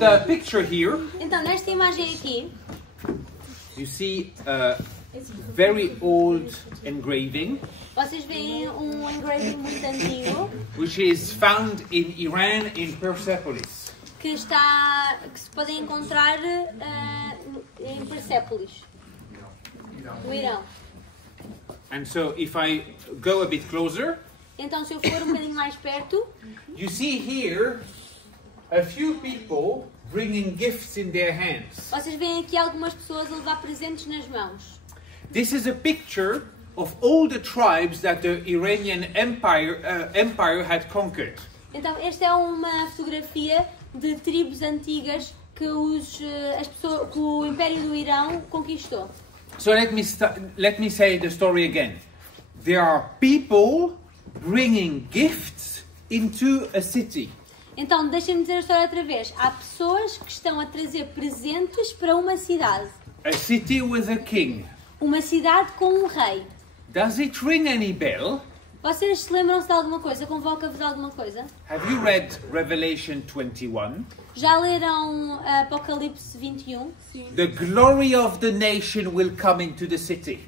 the picture here, Então, nesta imagem aqui, you see a very old engraving, vocês veem engraving muito antigo which is found in Iran, in Persepolis. que se podem encontrar em Persépolis, no Irão. And so if I go a bit closer, Então, se eu for um bocadinho mais perto, you see here a few people bringing gifts in their hands. vocês veem aqui algumas pessoas a levar presentes nas mãos. This is a picture of all the tribes that the Iranian empire had conquered. Então, esta é uma fotografia de tribos antigas que que o Império do Irão conquistou. So let me say the story again. There are people bringing gifts into a city. Então, deixem-me dizer a história outra vez. Há pessoas que estão a trazer presentes para uma cidade. A city with a king. Uma cidade com um rei. Does it ring any bell? Vocês se lembram-se de alguma coisa? Convoca-vos alguma coisa? Have you read Revelation 21? Já leram Apocalipse 21? The glory of the nation will come into the city.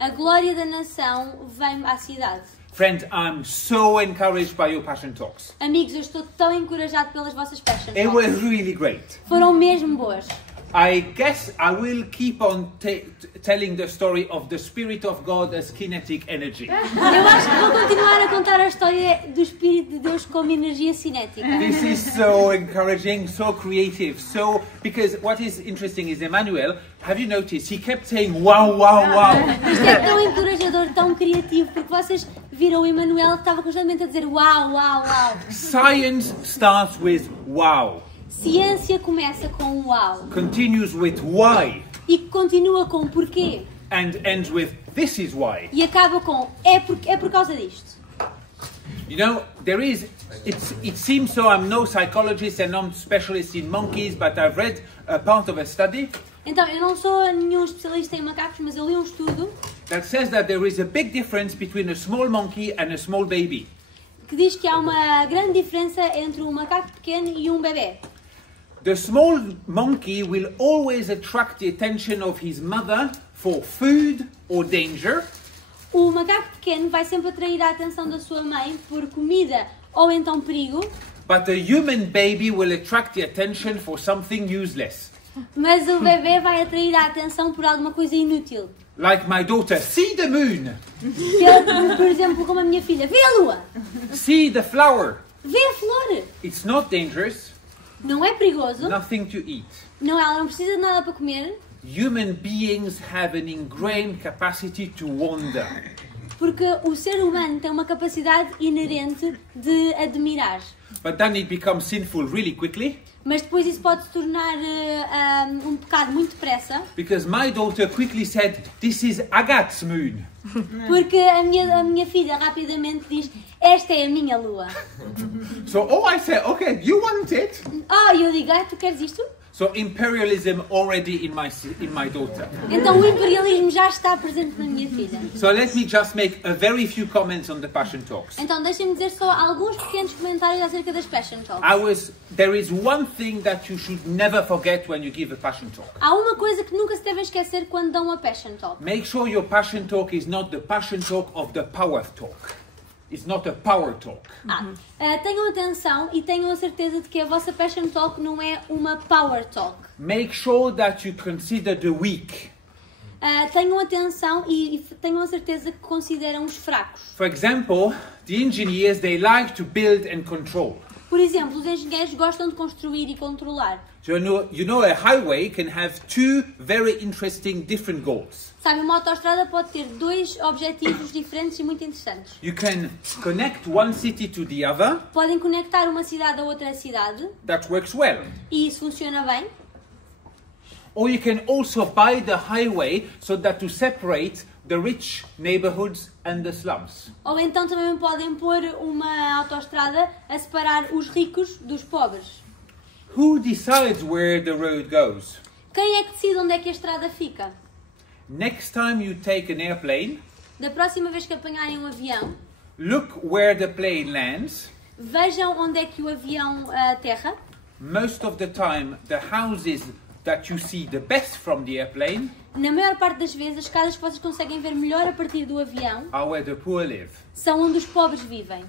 A glória da nação vem à cidade. Friends, I'm so encouraged by your passion talks. Amigos, eu estou tão encorajado pelas vossas passion They were talks. really great. Foram mesmo boas. I guess I will keep on telling the story of the Spirit of God as kinetic energy. Eu acho que vou continuar a contar a história do Espírito de Deus como energia cinética. This is so encouraging, so creative, because what is interesting is Emmanuel, have you noticed, he kept saying wow, wow, wow. Isto é tão encorajador, tão criativo, porque vocês viram o Emanuel que estava constantemente a dizer uau, uau, uau. Science starts with wow, Ciência começa com uau continues with why, e continua com porquê and ends with this is why. e acaba com é por causa disto. You know, it seems so, I'm no psychologist and not specialist in monkeys, but I've read a part of a study Então, eu não sou nenhum especialista em macacos, mas eu li um estudo that says that there is a big difference between a small monkey and a small baby. que diz que há uma grande diferença entre um macaco pequeno e um bebê. The small monkey will always attract the attention of his mother for food or danger. O macaco pequeno vai sempre atrair a atenção da sua mãe por comida ou então perigo, But the human baby will attract the attention for something useless. mas o bebê vai atrair a atenção por alguma coisa inútil. Like my daughter, see the moon, Por exemplo, como a minha filha, vê a lua, see the flower. vê a flor. It's not dangerous, Não é perigoso, nothing to eat. não, ela não precisa de nada para comer, Human beings have an ingrained capacity to wander. porque o ser humano tem uma capacidade inerente de admirar. But then it becomes sinful really quickly, Mas depois isso pode se tornar um pecado muito depressa, because my daughter quickly said, this is Agat's moon. porque a minha filha rapidamente diz, esta é a minha lua. So, I said, okay, you want it? E eu digo, tu queres isto? So imperialism already in my daughter. Então o imperialismo já está presente na minha filha. So let me just make a very few comments on the Passion Talks. Então deixem-me dizer só alguns pequenos comentários acerca das Passion Talks. There is one thing that you should never forget when you give a Passion Talk. Há uma coisa que nunca se deve esquecer quando dão uma Passion Talk. Make sure your Passion Talk is not the Passion Talk of the Power Talk. It's not a power talk. Tenham atenção e tenham a certeza de que a vossa Passion Talk não é uma Power Talk. Make sure that you consider the weak. Tenham atenção e tenham a certeza que consideram os fracos. For example, the engineers, they like to build and control. Por exemplo, os engenheiros gostam de construir e controlar. So you know a highway can have two very interesting different goals. Sabe, uma autoestrada pode ter dois objetivos diferentes e muito interessantes. You can connect one city to the other. Podem conectar uma cidade a outra cidade. That works well. E isso funciona bem. Or you can also buy the highway so that to separate the rich neighborhoods and the slums. Ou então também podem pôr uma autoestrada a separar os ricos dos pobres. Who decides where the road goes? Quem é que decide onde é que a estrada fica? Next time you take an airplane, Da próxima vez que apanharem um avião, look where the plane lands vejam onde é que o avião aterra most of the time the houses that you see the best from the airplane Na maior parte das vezes, as casas que vocês conseguem ver melhor a partir do avião are where the poor live. são onde os pobres vivem.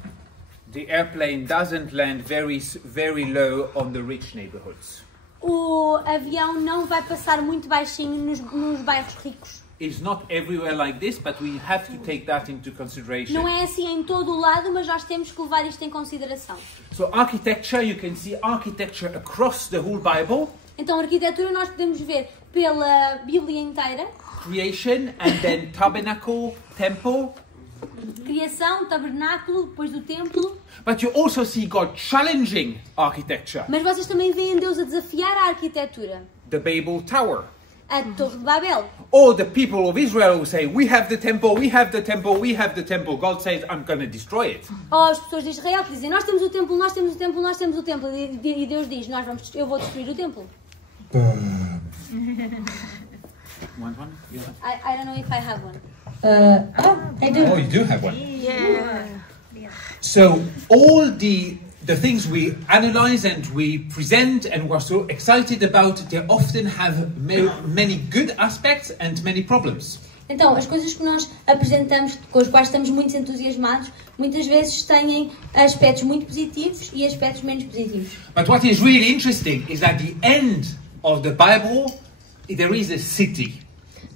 The airplane doesn't land very low on the rich neighborhoods. O avião não vai passar muito baixinho nos bairros ricos. It's not everywhere like this, but we have to take that into consideration. Não é assim em todo o lado, mas nós temos que levar isto em consideração. So architecture, you can see architecture across the whole Bible. Então, a arquitetura nós podemos ver pela Bíblia inteira. Creation and then tabernacle, temple. Criação, tabernáculo, depois do templo. But you also see God challenging architecture. Mas vocês também veem Deus a desafiar a arquitetura. The Babel Tower. A Torre de Babel. Or the people of Israel will say, we have the temple, we have the temple, we have the temple. God says, I'm going to destroy it. Ou as pessoas de Israel que dizem, nós temos o templo, nós temos o templo, nós temos o templo. E Deus diz, eu vou destruir o templo. Want one? You have- I don't know if I have one. I do. Oh, you do have one. So all the things we analyze and we present and we're so excited about, they often have many good aspects and many problems. Então, as coisas que nós apresentamos, com as quais estamos muito entusiasmados, muitas vezes têm aspectos muito positivos e aspectos menos positivos. But what is really interesting is at the end of the Bible, there is a city.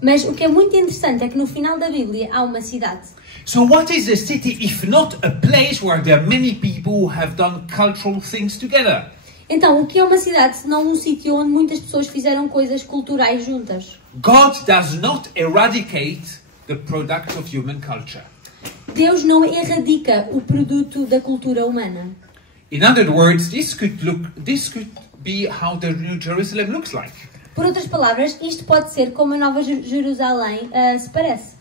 Mas o que é muito interessante é que no final da Bíblia há uma cidade. So what is a city if not a place where there are many people who have done cultural things together? Então, o que é uma cidade se não um sítio onde muitas pessoas fizeram coisas culturais juntas? God does not eradicate the product of human culture. Deus não erradica o produto da cultura humana. In other words, this could be how the New Jerusalem looks like. Por outras palavras, isto pode ser como a Nova Jerusalém se parece.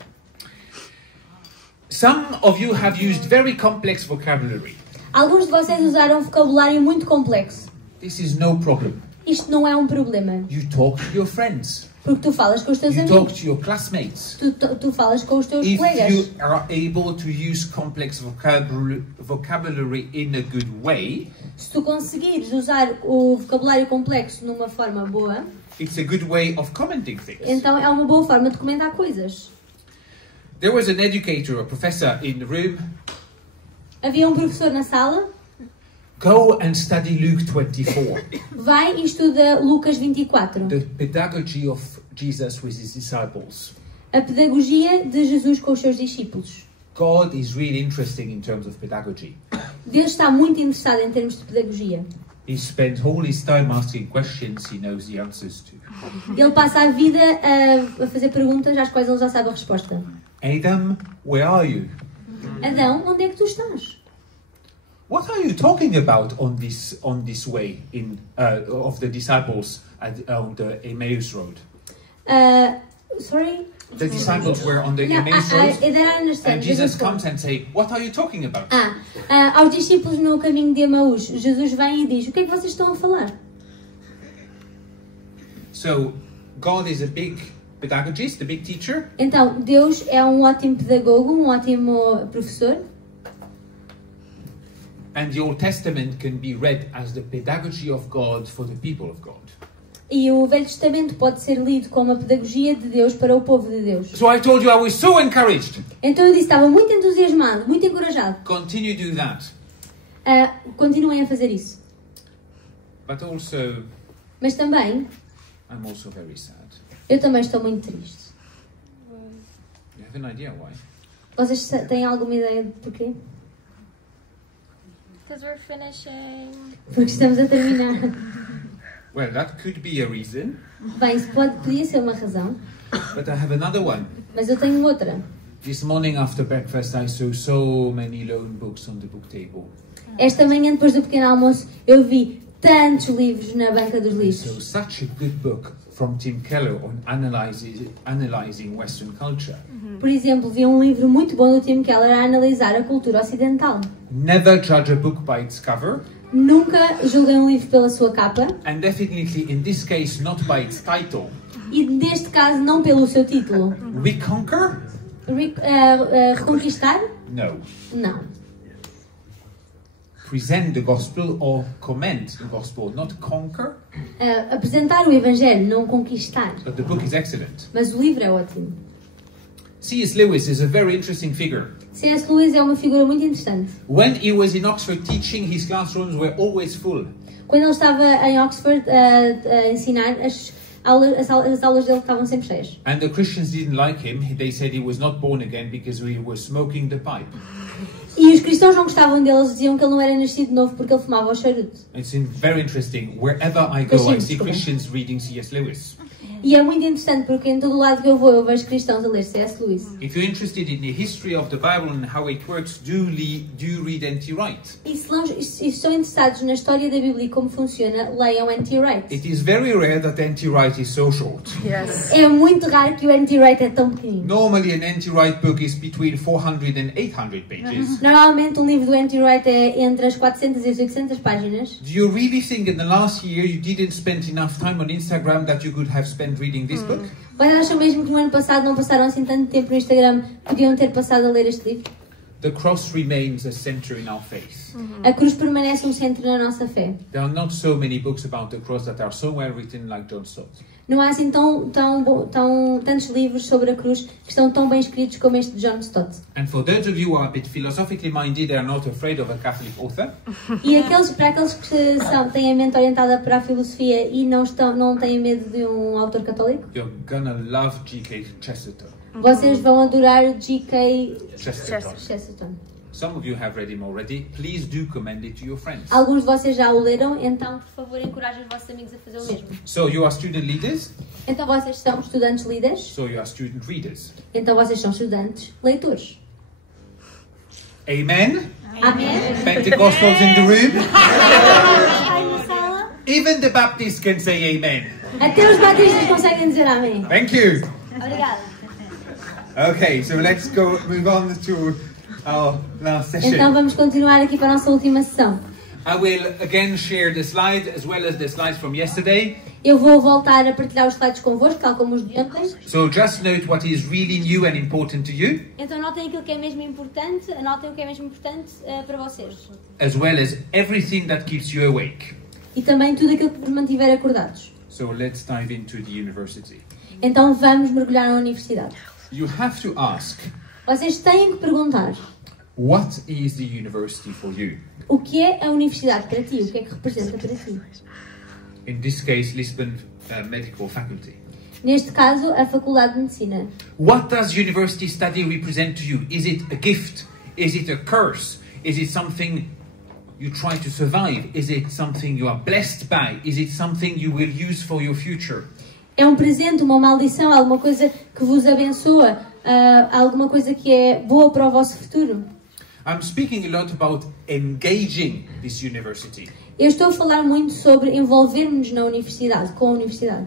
Some of you have used very complex vocabulary. Alguns de vocês usaram vocabulário muito complexo. This is no problem. Isto não é um problema. You talk to your friends. Porque tu falas com os teus You talk amigos. to your classmates. Tu falas com os teus If colegas. you are able to use complex vocabulary in a good way, Se tu conseguires usar o vocabulário complexo numa forma boa, it's a good way of commenting things. então é uma boa forma de comentar coisas. There was an educator, a professor in the room. Havia um professor na sala. Go and study Luke 24, Vai e estuda Lucas 24. the pedagogy of Jesus with his disciples. A pedagogia de Jesus com os seus discípulos. God is really interesting in terms of pedagogy. Deus está muito interessado em termos de pedagogia. He spent all his time asking questions he knows the answers to. Ele passa a vida a fazer perguntas às quais ele já sabe a resposta. Adam, where are you? Adão, onde é que tu estás? What are you talking about on this way of the disciples on the Emmaus road? Sorry? The disciples were on the No, Emmaus road, I don't understand. and Jesus comes and say, "What are you talking about?" Aos discípulos no caminho de Emaús, Jesus vem e diz, o que é que vocês estão a falar? So God is a big pedagogist, a big teacher. Então, Deus é um ótimo pedagogo, um ótimo professor. And the Old Testament can be read as the pedagogy of God for the people of God. E o Velho Testamento pode ser lido como a pedagogia de Deus para o povo de Deus. So I told you I was so encouraged. Então eu disse, estava muito entusiasmado, muito encorajado. Continue to do that. Continuem a fazer isso. But also, Mas também, I'm also very sad. eu também estou muito triste. You have an idea why? Vocês têm alguma ideia de porquê? Because we're finishing. Porque estamos a terminar. Well, that could be a reason, Bem, isso podia ser uma razão, but I have another one. mas eu tenho outra. This morning after breakfast, I saw so many loan books on the book table. Esta manhã, depois do pequeno almoço, eu vi tantos livros na banca dos So livros. such a good book from Tim Keller on analyzing Western culture. Por exemplo, vi um livro muito bom do Tim Keller a analisar a cultura ocidental. Never judge a book by its cover, Nunca julguem um livro pela sua capa and definitely in this case not by its title. e, neste caso, não pelo seu título. Reconquer? Reconquistar? No. Não. present the gospel or comment the gospel, not conquer. Apresentar o Evangelho, não conquistar. But the book is excellent. Mas o livro é ótimo. C.S. Lewis is a very interesting figure. C.S. Lewis é uma figura muito interessante. When he was in Oxford teaching, his classrooms were always full. Quando ele estava em Oxford a ensinar, as aulas dele estavam sempre cheias. And the Christians didn't like him. They said he was not born again because he was smoking the pipe. E os cristãos não gostavam dele, eles diziam que ele não era nascido de novo porque ele fumava o charuto. It's very interesting. Wherever I go, I see Christians reading C.S. Lewis. E é muito interessante porque em todo o lado que eu vou eu vejo cristãos a ler C.S. Lewis. If you're interested in the history of the Bible and how it works, do read N.T. Wright. E se estão interessados na história da Bíblia e como funciona, leiam N.T. Wright. It is very rare that N.T. Wright is so short. Yes. É muito raro que o N.T. Wright é tão pequenino. Normally an N.T. Wright book is between 400 and 800 pages. Normalmente um livro do N.T. Wright é entre as 400 e as 800 páginas. Do you really think in the last year you didn't spend enough time on Instagram that you could have spent reading this book? Vocês acham mesmo que no ano passado não passaram assim tanto tempo no Instagram, podiam ter passado a ler este livro? The cross remains a center in our faith. A cruz permanece um centro na nossa fé. There are not so many books about the cross that are so well written like John Stott. Não há assim tantos livros sobre a cruz que estão tão bem escritos como este de John Stott. And for those of you who are a bit philosophically minded, are not afraid of a Catholic author. E para aqueles que têm a mente orientada para a filosofia e não têm medo de um autor católico, You're gonna love G.K. Chesterton. vocês vão adorar G.K. Chesterton. Chesterton. Some of you have read him already. Please do commend it to your friends. Alguns de vocês já o leram, então por favor encorajem os vossos amigos a fazer o mesmo. So you are student leaders. Então vocês são estudantes líderes, So you are student readers. então vocês são estudantes leitores. Amen. Amém? Pentecostals in the room. Ai, na sala. Even the Baptists can say amen. Até os batistas conseguem dizer amém. Thank you. Obrigada. Okay, so let's move on to our last Então session. vamos continuar aqui para a nossa última sessão. I will again share the slides as well as the slides from yesterday. Eu vou voltar a partilhar os slides convosco, tal como os de ontem. So just note what is really new and important to you, Então anotem aquilo que é mesmo importante, anotem o que é mesmo importante para vocês. as well as everything that keeps you awake. E também tudo aquilo que vos mantiver acordados. So let's dive into the university. Então vamos mergulhar na universidade. You have to ask, Vocês têm que perguntar: what is the university for you? o que é a universidade para ti? O que é que representa para ti? In this case, Lisbon Medical Faculty. Neste caso, a Faculdade de Medicina. What does university study represent to you? Is it a gift? Is it a curse? Is it something you try to survive? Is it something you are blessed by? Is it something you will use for your future? É um presente, uma maldição, alguma coisa que vos abençoa, alguma coisa que é boa para o vosso futuro? I'm speaking a lot about engaging this university. Eu estou a falar muito sobre envolvermos na universidade, com a universidade.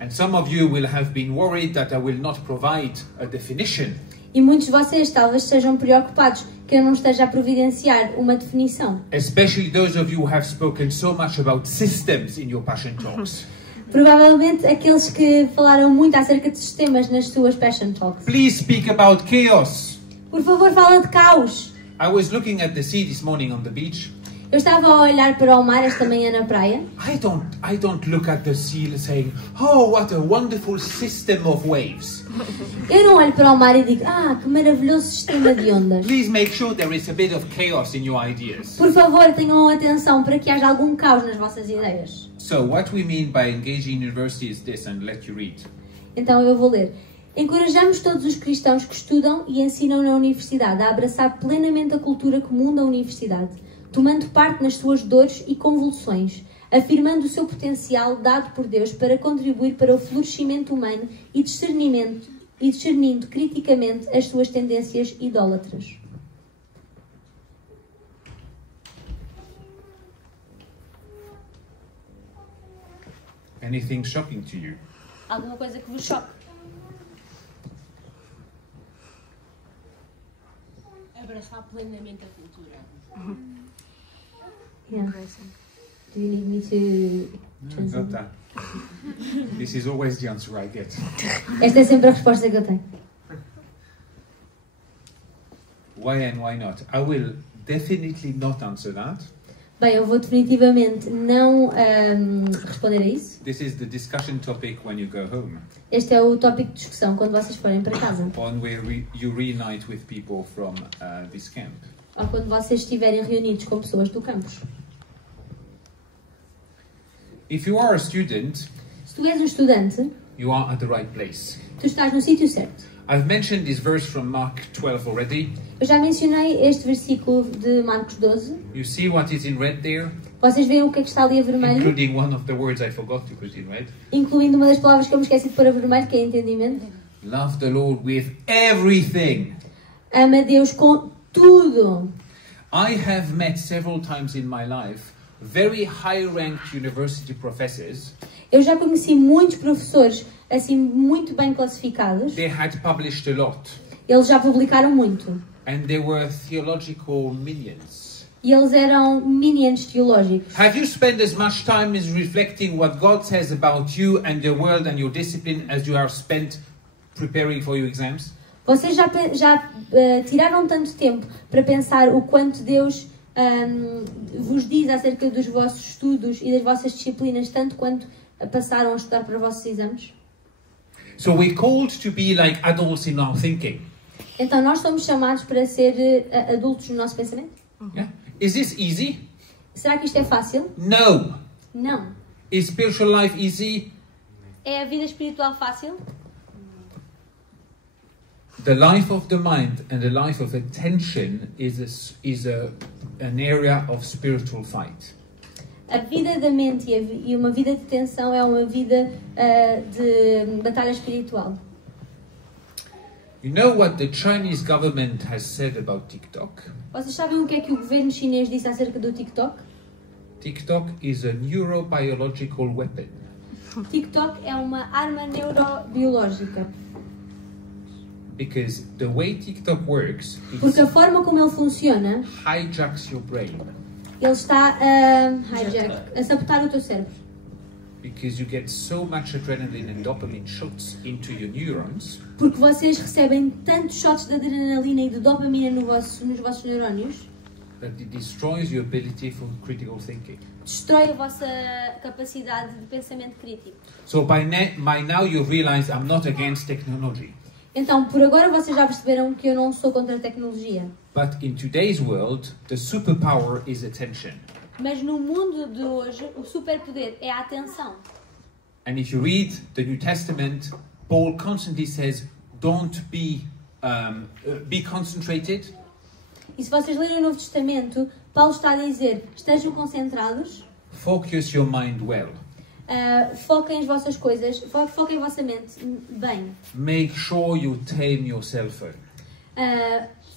And some of you will have been worried that I will not provide a definition. E muitos de vocês talvez estejam preocupados que eu não esteja a providenciar uma definição. Especially those of you who have spoken so much about systems in your Passion Talks. Provavelmente aqueles que falaram muito acerca de sistemas nas suas Passion Talks. Please speak about chaos. Por favor, fala de caos. I was looking at the sea this morning on the beach. Eu estava a olhar para o mar esta manhã na praia. I don't look at the sea saying, oh, what a wonderful system of waves. Eu não olho para o mar e digo, que maravilhoso sistema de ondas. Please make sure there is a bit of chaos in your ideas. Por favor, tenham atenção para que haja algum caos nas vossas ideias. So what we mean by engaging university is this, and let you read. Então eu vou ler. Encorajamos todos os cristãos que estudam e ensinam na universidade a abraçar plenamente a cultura comum da universidade, tomando parte nas suas dores e convulsões, afirmando o seu potencial dado por Deus para contribuir para o florescimento humano e discernindo criticamente as suas tendências idólatras. Anything shocking to you? Alguma coisa que vos choque? Abraçar plenamente a cultura. Yeah. Do you need me to No, got that. This is always the answer I get. Esta é sempre a resposta que eu tenho. Why and why not? I will definitely not answer that. Bem, eu vou definitivamente não responder a isso. This is the discussion topic when you go home, Este é o tópico de discussão quando vocês forem para casa. on where you reunite with people from this camp. Ou quando vocês estiverem reunidos com pessoas do campus. If you are a student, Se tu és um estudante, you are at the right place. tu estás no sítio certo. I've mentioned this verse from Mark 12 already. Eu já mencionei este versículo de Marcos 12. You see what is in red there? Vocês veem o que é que está ali a vermelho? Including one of the words I forgot to put in red. Incluindo uma das palavras que eu me esqueci de pôr a vermelho, que é entendimento. Love the Lord with everything. Ama Deus com tudo. I have met several times in my life very high-ranked university professors. Eu já conheci muitos professores assim muito bem classificados. They had published a lot, Eles já publicaram muito. and they were theological minions. E eles eram minions teológicos. Have you spent as much time as reflecting what God says about you and the world and your discipline as you are spent preparing for your exams? Vocês já tiraram tanto tempo para pensar o quanto Deus vos diz acerca dos vossos estudos e das vossas disciplinas, tanto quanto passaram a estudar para os vossos exames? So we're called to be like adults in our thinking. Então nós somos chamados para ser adultos no nosso pensamento? Yeah? Is this easy? Será que isto é fácil? No. Não. Is spiritual life easy? É a vida espiritual fácil? The life of the mind and the life of attention is an area of spiritual fight. A vida da mente e uma vida de tensão é uma vida de batalha espiritual. You know what the Chinese government has said about TikTok? Vocês sabem o que é que o governo chinês disse acerca do TikTok? TikTok is a neurobiological weapon. TikTok é uma arma neurobiológica. Because the way TikTok works, Porque a it forma como ele funciona, hijacks your brain. ele está a sabotar o teu cérebro. Because you get so much adrenaline and dopamine shots into your neurons Porque vocês recebem tantos shots de adrenalina e de dopamina nos vossos neurónios, that it destroys your ability for critical thinking. destrói a vossa capacidade de pensamento crítico. So by now you realize I'm not against technology. Então, por agora vocês já perceberam que eu não sou contra a tecnologia. But in today's world, the superpower is attention. Mas no mundo de hoje, o superpoder é a atenção. And if you read the New Testament, Paul constantly says, don't be concentrated. E se vocês lerem o Novo Testamento, Paulo está a dizer, estejam concentrados, Focus your mind well. foquem as vossas coisas, foquem a vossa mente bem. Make sure you tame your cell phone.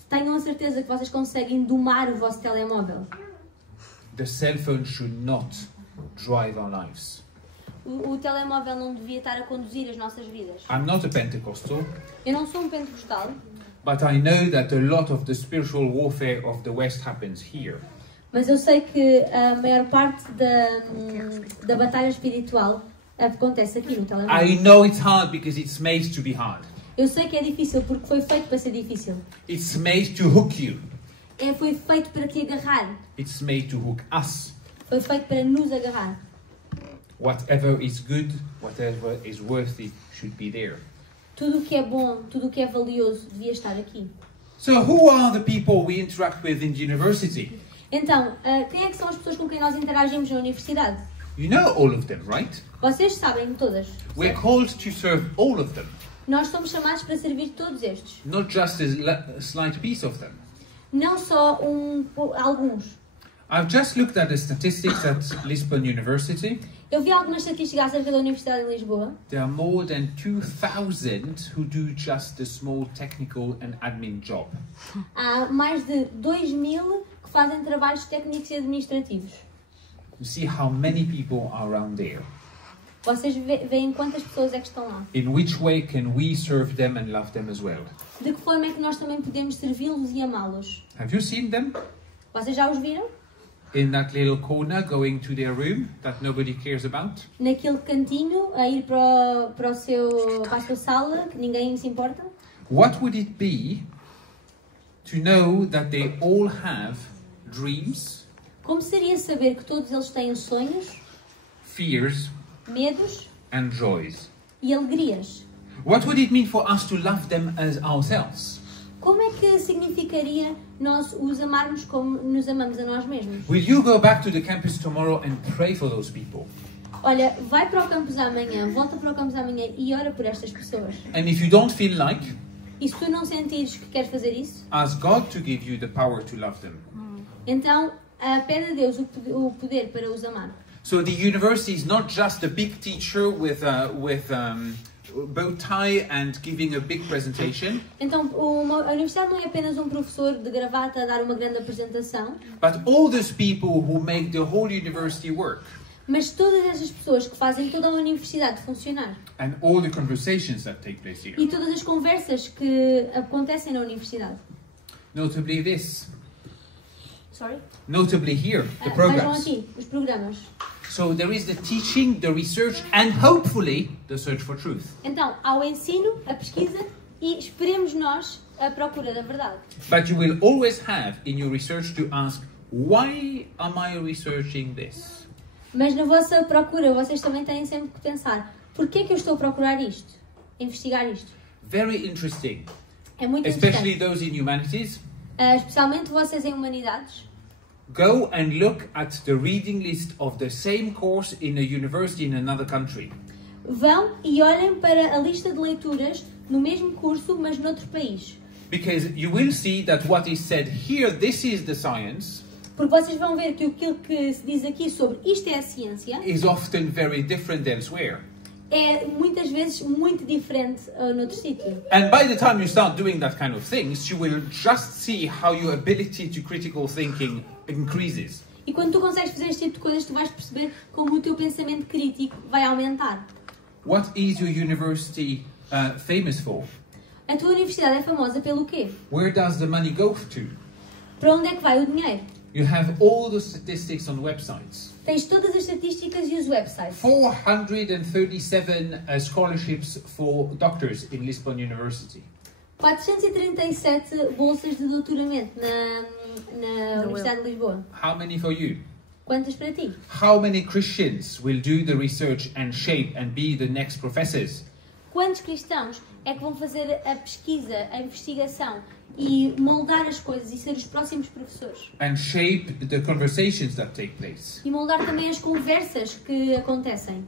Tenham a certeza que vocês conseguem domar o vosso telemóvel. The cell phone should not drive our lives. O telemóvel não devia estar a conduzir as nossas vidas. I'm not a Pentecostal, Eu não sou um pentecostal, but I know that a lot of the spiritual warfare of the West happens here. mas eu sei que a maior parte da batalha espiritual acontece aqui no telemóvel. I know it's hard because it's made to be hard. Eu sei que é difícil porque foi feito para ser difícil. It's made to hook you. Foi feito para te agarrar. It's made to hook us. Foi feito para nos agarrar. Whatever is good, whatever is worthy should be there. Tudo o que é bom, tudo o que é valioso devia estar aqui. So who are the people we interact with in the university? Então, quem é que são as pessoas com quem nós interagimos na universidade? You know all of them, right? Vocês sabem todas. We're certo? called to serve all of them, Nós somos chamados para servir todos estes. not just a slight piece of them. Não só alguns. I've just looked at the statistics at Lisbon University. Eu vi algumas estatísticas acerca da Universidade de Lisboa. There are more than 2,000 who do just a small technical and admin job. Há mais de 2.000 que fazem trabalhos técnicos e administrativos. You see how many people are around there. Vocês veem quantas pessoas é que estão lá. In which way can we serve them and love them as well? De que forma é que nós também podemos servi-los e amá-los? Have you seen them? Vocês já os viram? In that little corner going to their room that nobody cares about? Naquele cantinho, a ir para a sua sala, que ninguém se importa? What would it be to know that they all have dreams, Como seria saber que todos eles têm sonhos, fears, medos and joys? e alegrias? What would it mean for us to love them as ourselves? Como é que significaria nós os amarmos como nos amamos a nós mesmos? Will you go back to the campus tomorrow and pray for those people? Olha, vai para o campus amanhã, volta para o campus amanhã e ora por estas pessoas. And if you don't feel like, E se tu não sentires que queres fazer isso, ask God to give you the power to love them. então pede a Deus o poder para os amar. So the university is not just a big teacher with bow tie and giving a big presentation, Então a universidade não é apenas um professor de gravata a dar uma grande apresentação, but all those people who make the whole university work, mas todas essas pessoas que fazem toda a universidade funcionar and all the conversations that take place here. e todas as conversas que acontecem na universidade. Notably this, Sorry? notably here, the Vejam programs. aqui, os programas. So there is the teaching, the research, and hopefully the search for truth. Então, há o ensino, a pesquisa e esperemos nós a procura da verdade. But you will always have in your research to ask, why am I researching this? Mas na vossa procura, vocês também têm sempre que pensar, porquê que eu estou a procurar isto? A investigar isto? Very interesting, É muito especially interessante. those in humanities. Especialmente vocês em humanidades. Go and look at the reading list of the same course in a university in another country. Vão e olhem para a lista de leituras no mesmo curso, mas noutro país. Because you will see that what is said here, this is the science, Porque vocês vão ver que aquilo que se diz aqui sobre isto é a ciência, is often very different elsewhere. é muitas vezes muito diferente noutro sítio. And by the time you start doing that kind of things, you will just see how your ability to critical thinking increases. E quando tu consegues fazer este tipo de coisas, tu vais perceber como o teu pensamento crítico vai aumentar. What is your university famous for? A tua universidade é famosa pelo quê? Where does the money go to? Para onde é que vai o dinheiro? You have all the statistics on websites. Tens todas as estatísticas e os websites. 437 scholarships for doctors in Lisbon University. 437 bolsas de doutoramento na Universidade de Lisboa. How many for you? Quantas para ti? How many Christians will do the research and shape and be the next professors? Quantos cristãos é que vão fazer a pesquisa, a investigação e moldar as coisas e ser os próximos professores? And shape the conversations that take place? E moldar também as conversas que acontecem.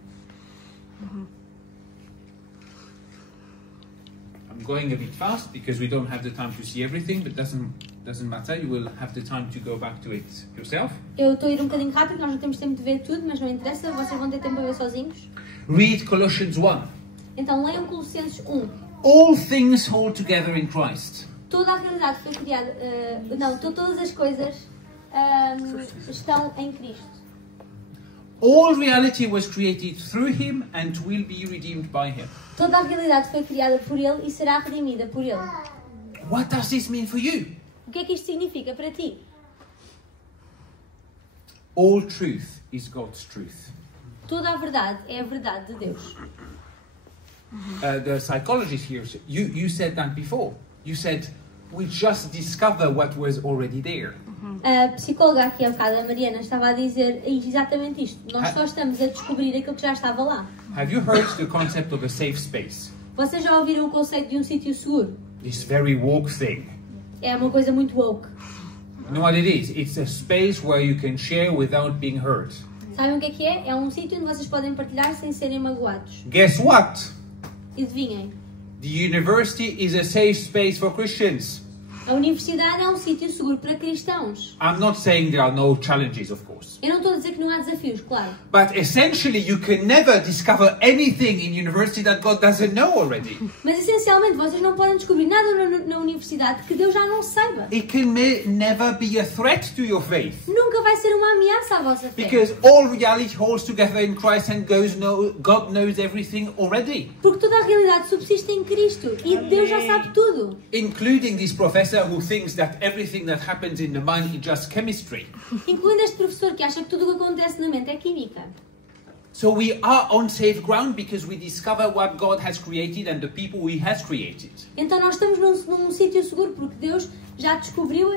I'm going a bit fast because we don't have the time to see everything, but doesn't matter. You will have the time to go back to it yourself. Eu estou a ir um bocadinho rápido, nós não temos tempo de ver tudo, mas não interessa, vocês vão ter tempo a ver sozinhos. Read Colossians 1. Então leiam Colossenses 1. All things hold together in Christ. Toda a realidade foi criada, todas as coisas estão em Cristo. All reality was created through him and will be redeemed by him. Toda a realidade foi criada por Ele e será redimida por Ele. What does this mean for you? O que é que isto significa para ti? All truth is God's truth. Toda a verdade é a verdade de Deus. The psychologist here, you said that before. You said, we just discover what was already there. A psicóloga aqui há bocado, a Mariana, estava a dizer exatamente isto. Nós só estamos a descobrir aquilo que já estava lá. Have you heard the concept of a safe space? Vocês já ouviram o conceito de um sítio seguro? This very woke thing. É uma coisa muito woke. You know what it is? It's a space where you can share without being hurt. Sabem o que é? É um sítio onde vocês podem partilhar sem serem magoados. Guess what? E adivinhem, The university is a safe space for Christians. a universidade é um sítio seguro para cristãos. I'm not saying there are no challenges, of course. Eu não estou a dizer que não há desafios, claro. But essentially, you can never discover anything in university that God doesn't know already. Mas essencialmente vocês não podem descobrir nada na universidade que Deus já não saiba. It can never be a threat to your faith. Nunca vai ser uma ameaça à vossa fé. Because all reality holds together in Christ and God knows everything already. Porque toda a realidade subsiste em Cristo e Deus já sabe tudo. Including this professor who thinks that everything that happens in the mind is just chemistry. Incluindo este professor que acha que tudo o que acontece na mente é química. So we are on safe ground because we discover what God has created and the people He has created. Então nós estamos num sítio seguro porque Deus já descobriu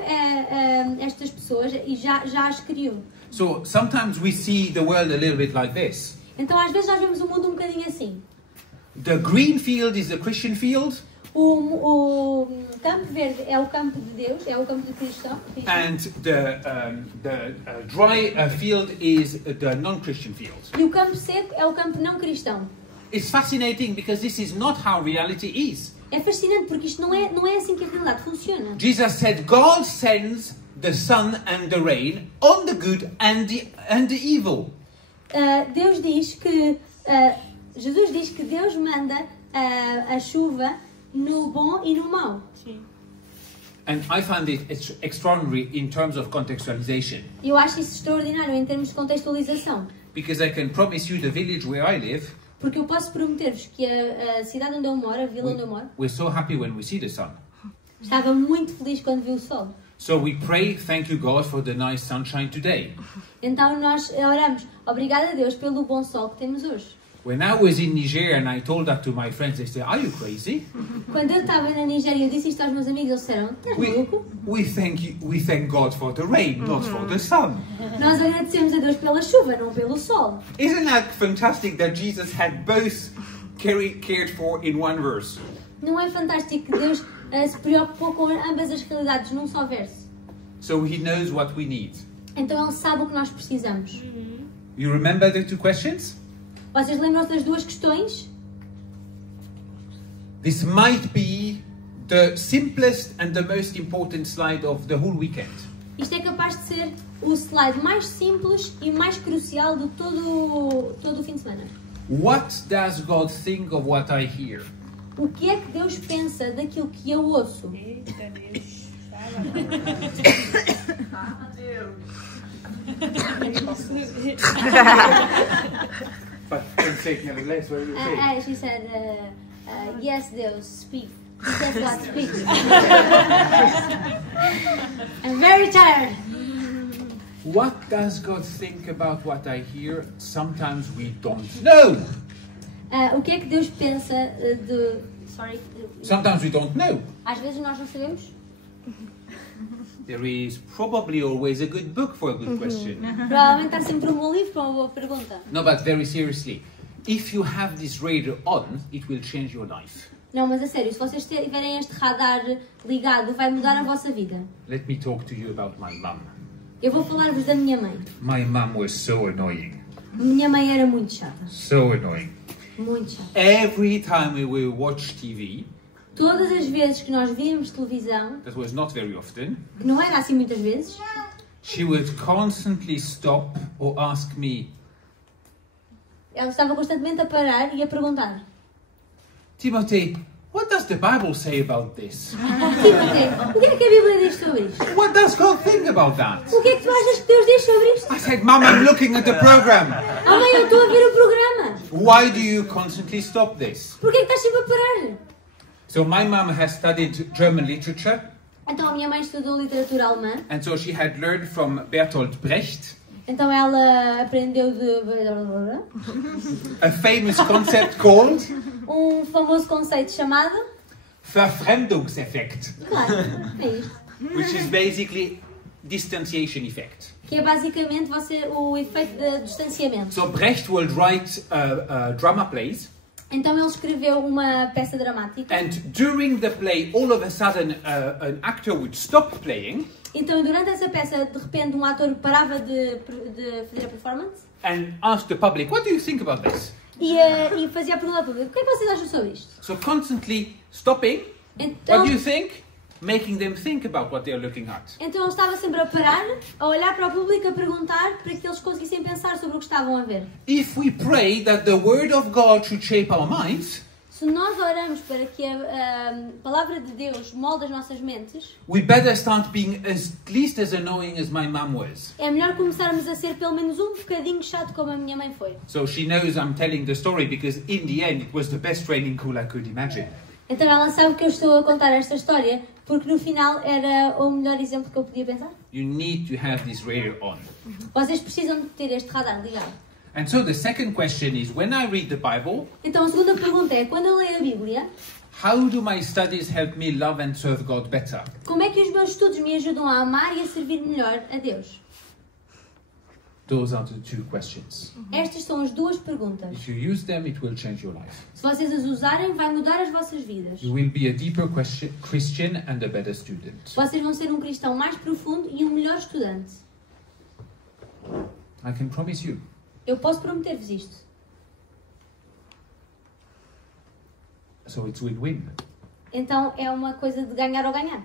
estas pessoas e já as criou. So sometimes we see the world a little bit like this. Então às vezes nós vemos o mundo um bocadinho assim. The green field is the Christian field. O campo verde é o campo de Deus, é o campo de Cristo. And the dry field is the non-Christian field. E o campo seco é o campo não cristão. It's fascinating because this is not how reality is. É fascinante porque isto não é assim que a realidade funciona. Jesus said, God sends the sun and the rain on the good and the evil. Deus diz que Jesus diz que Deus manda a chuva no bom e no mau. Sim. And I find it extraordinary in terms of contextualization. Eu acho isso extraordinário em termos de contextualização. Because I can promise you the village where I live, Porque eu posso prometer-vos que a cidade onde eu moro, a vila onde eu moro, we're so happy when we see the sun. estava muito feliz quando vi o sol. So we pray, thank you God for the nice sunshine today. Então nós oramos, obrigada a Deus pelo bom sol que temos hoje. When I was in Niger and I told that to my friends, they said, are you crazy? Quando eu estava na Nigéria, eu disse isto aos meus amigos, eles disseram, estás maluco? We thank God for the rain, not for the sun. Nós agradecemos a Deus pela chuva, não pelo sol. Isn't that fantastic that Jesus had both cared for in one verse? Não é fantástico que Deus se preocupou com ambas as realidades num só verso? So He knows what we need. Então Ele sabe o que nós precisamos. You remember the two questions? Vocês lembram-se das duas questões? This might be the simplest and the most important slide of the whole weekend. Isto é capaz de ser o slide mais simples e mais crucial de todo o fim de semana. What does God think of what I hear? O que é que Deus pensa daquilo que eu ouço? Eita Deus. But don't say it nevertheless, what do you say? She said, yes, Deus, speak. He said, God, speak. I'm very tired. What does God think about what I hear? Sometimes we don't know. O que é que Deus pensa de... Sorry. Sometimes we don't know. Às vezes nós não sabemos. There is probably always a good book for a good question. Provavelmente há sempre um bom livro para uma boa pergunta. No, but very seriously, if you have this radio on, it will change your life. Não, mas a sério, se vocês tiverem este radar ligado, vai mudar a vossa vida. Let me talk to you about my mum. Eu vou falar-vos da minha mãe. My mum was so annoying. Minha mãe era muito chata. So annoying. Muito chata. Every time we will watch TV, Todas as vezes que nós víamos televisão, that was not very often, que não era assim muitas vezes, she would constantly stop or ask me, ela estava constantemente a parar e a perguntar: Timothy, what does the Bible say about this? Timothy, o que é que a Bíblia diz sobre isto? What does God think about that? O que é que tu achas que Deus diz sobre isto? I said, Mum, I'm looking at the program. Ah, mãe, eu estou a ver o programa. Why do you constantly stop this? Por que é que estás sempre a parar? So my mum has studied German literature, Então a minha mãe estudou literatura alemã. and so she had learned from Bertolt Brecht Então ela aprendeu de a famous concept called famoso conceito chamado, Verfremdungseffekt, claro, é isto, which is basically distanciation effect. que é basicamente o efeito de distanciamento. So Brecht would write drama plays, Então ele escreveu uma peça dramática. and during the play, all of a sudden, an actor would stop playing Então durante essa peça, de repente, um ator parava de fazer a performance and ask the public, what do you think about this? e fazia a pergunta ao público: o que é que vocês acham sobre isto? So constantly stopping, Então, what do you think? Making them think about what they're looking at. então ele estava sempre a parar, a olhar para o público, a perguntar, para que eles conseguissem pensar sobre o que estavam a ver. If we pray that the Word of God should shape our minds, Se nós oramos para que a palavra de Deus molde as nossas mentes, we better start being at least as annoying as my mum was. é melhor começarmos a ser pelo menos um bocadinho chato como a minha mãe foi. So she knows I'm telling the story because in the end it was the best training school I could imagine. Então ela sabe que eu estou a contar esta história porque no final era o melhor exemplo que eu podia pensar. You need to have this radio on. Vocês precisam de ter este radar ligado. And so the second question is, when I read the Bible, Então a segunda pergunta é, quando eu leio a Bíblia, how do my studies help me love and serve God better? como é que os meus estudos me ajudam a amar e a servir melhor a Deus? Those are the two questions. Estas são as duas perguntas. If you use them, it will change your life. Se vocês as usarem, vai mudar as vossas vidas. You will be a deeper Christian and a better student. Vocês vão ser um cristão mais profundo e um melhor estudante. I can promise you. Eu posso prometer-vos isto. So it's win-win. Então é uma coisa de ganhar ou ganhar.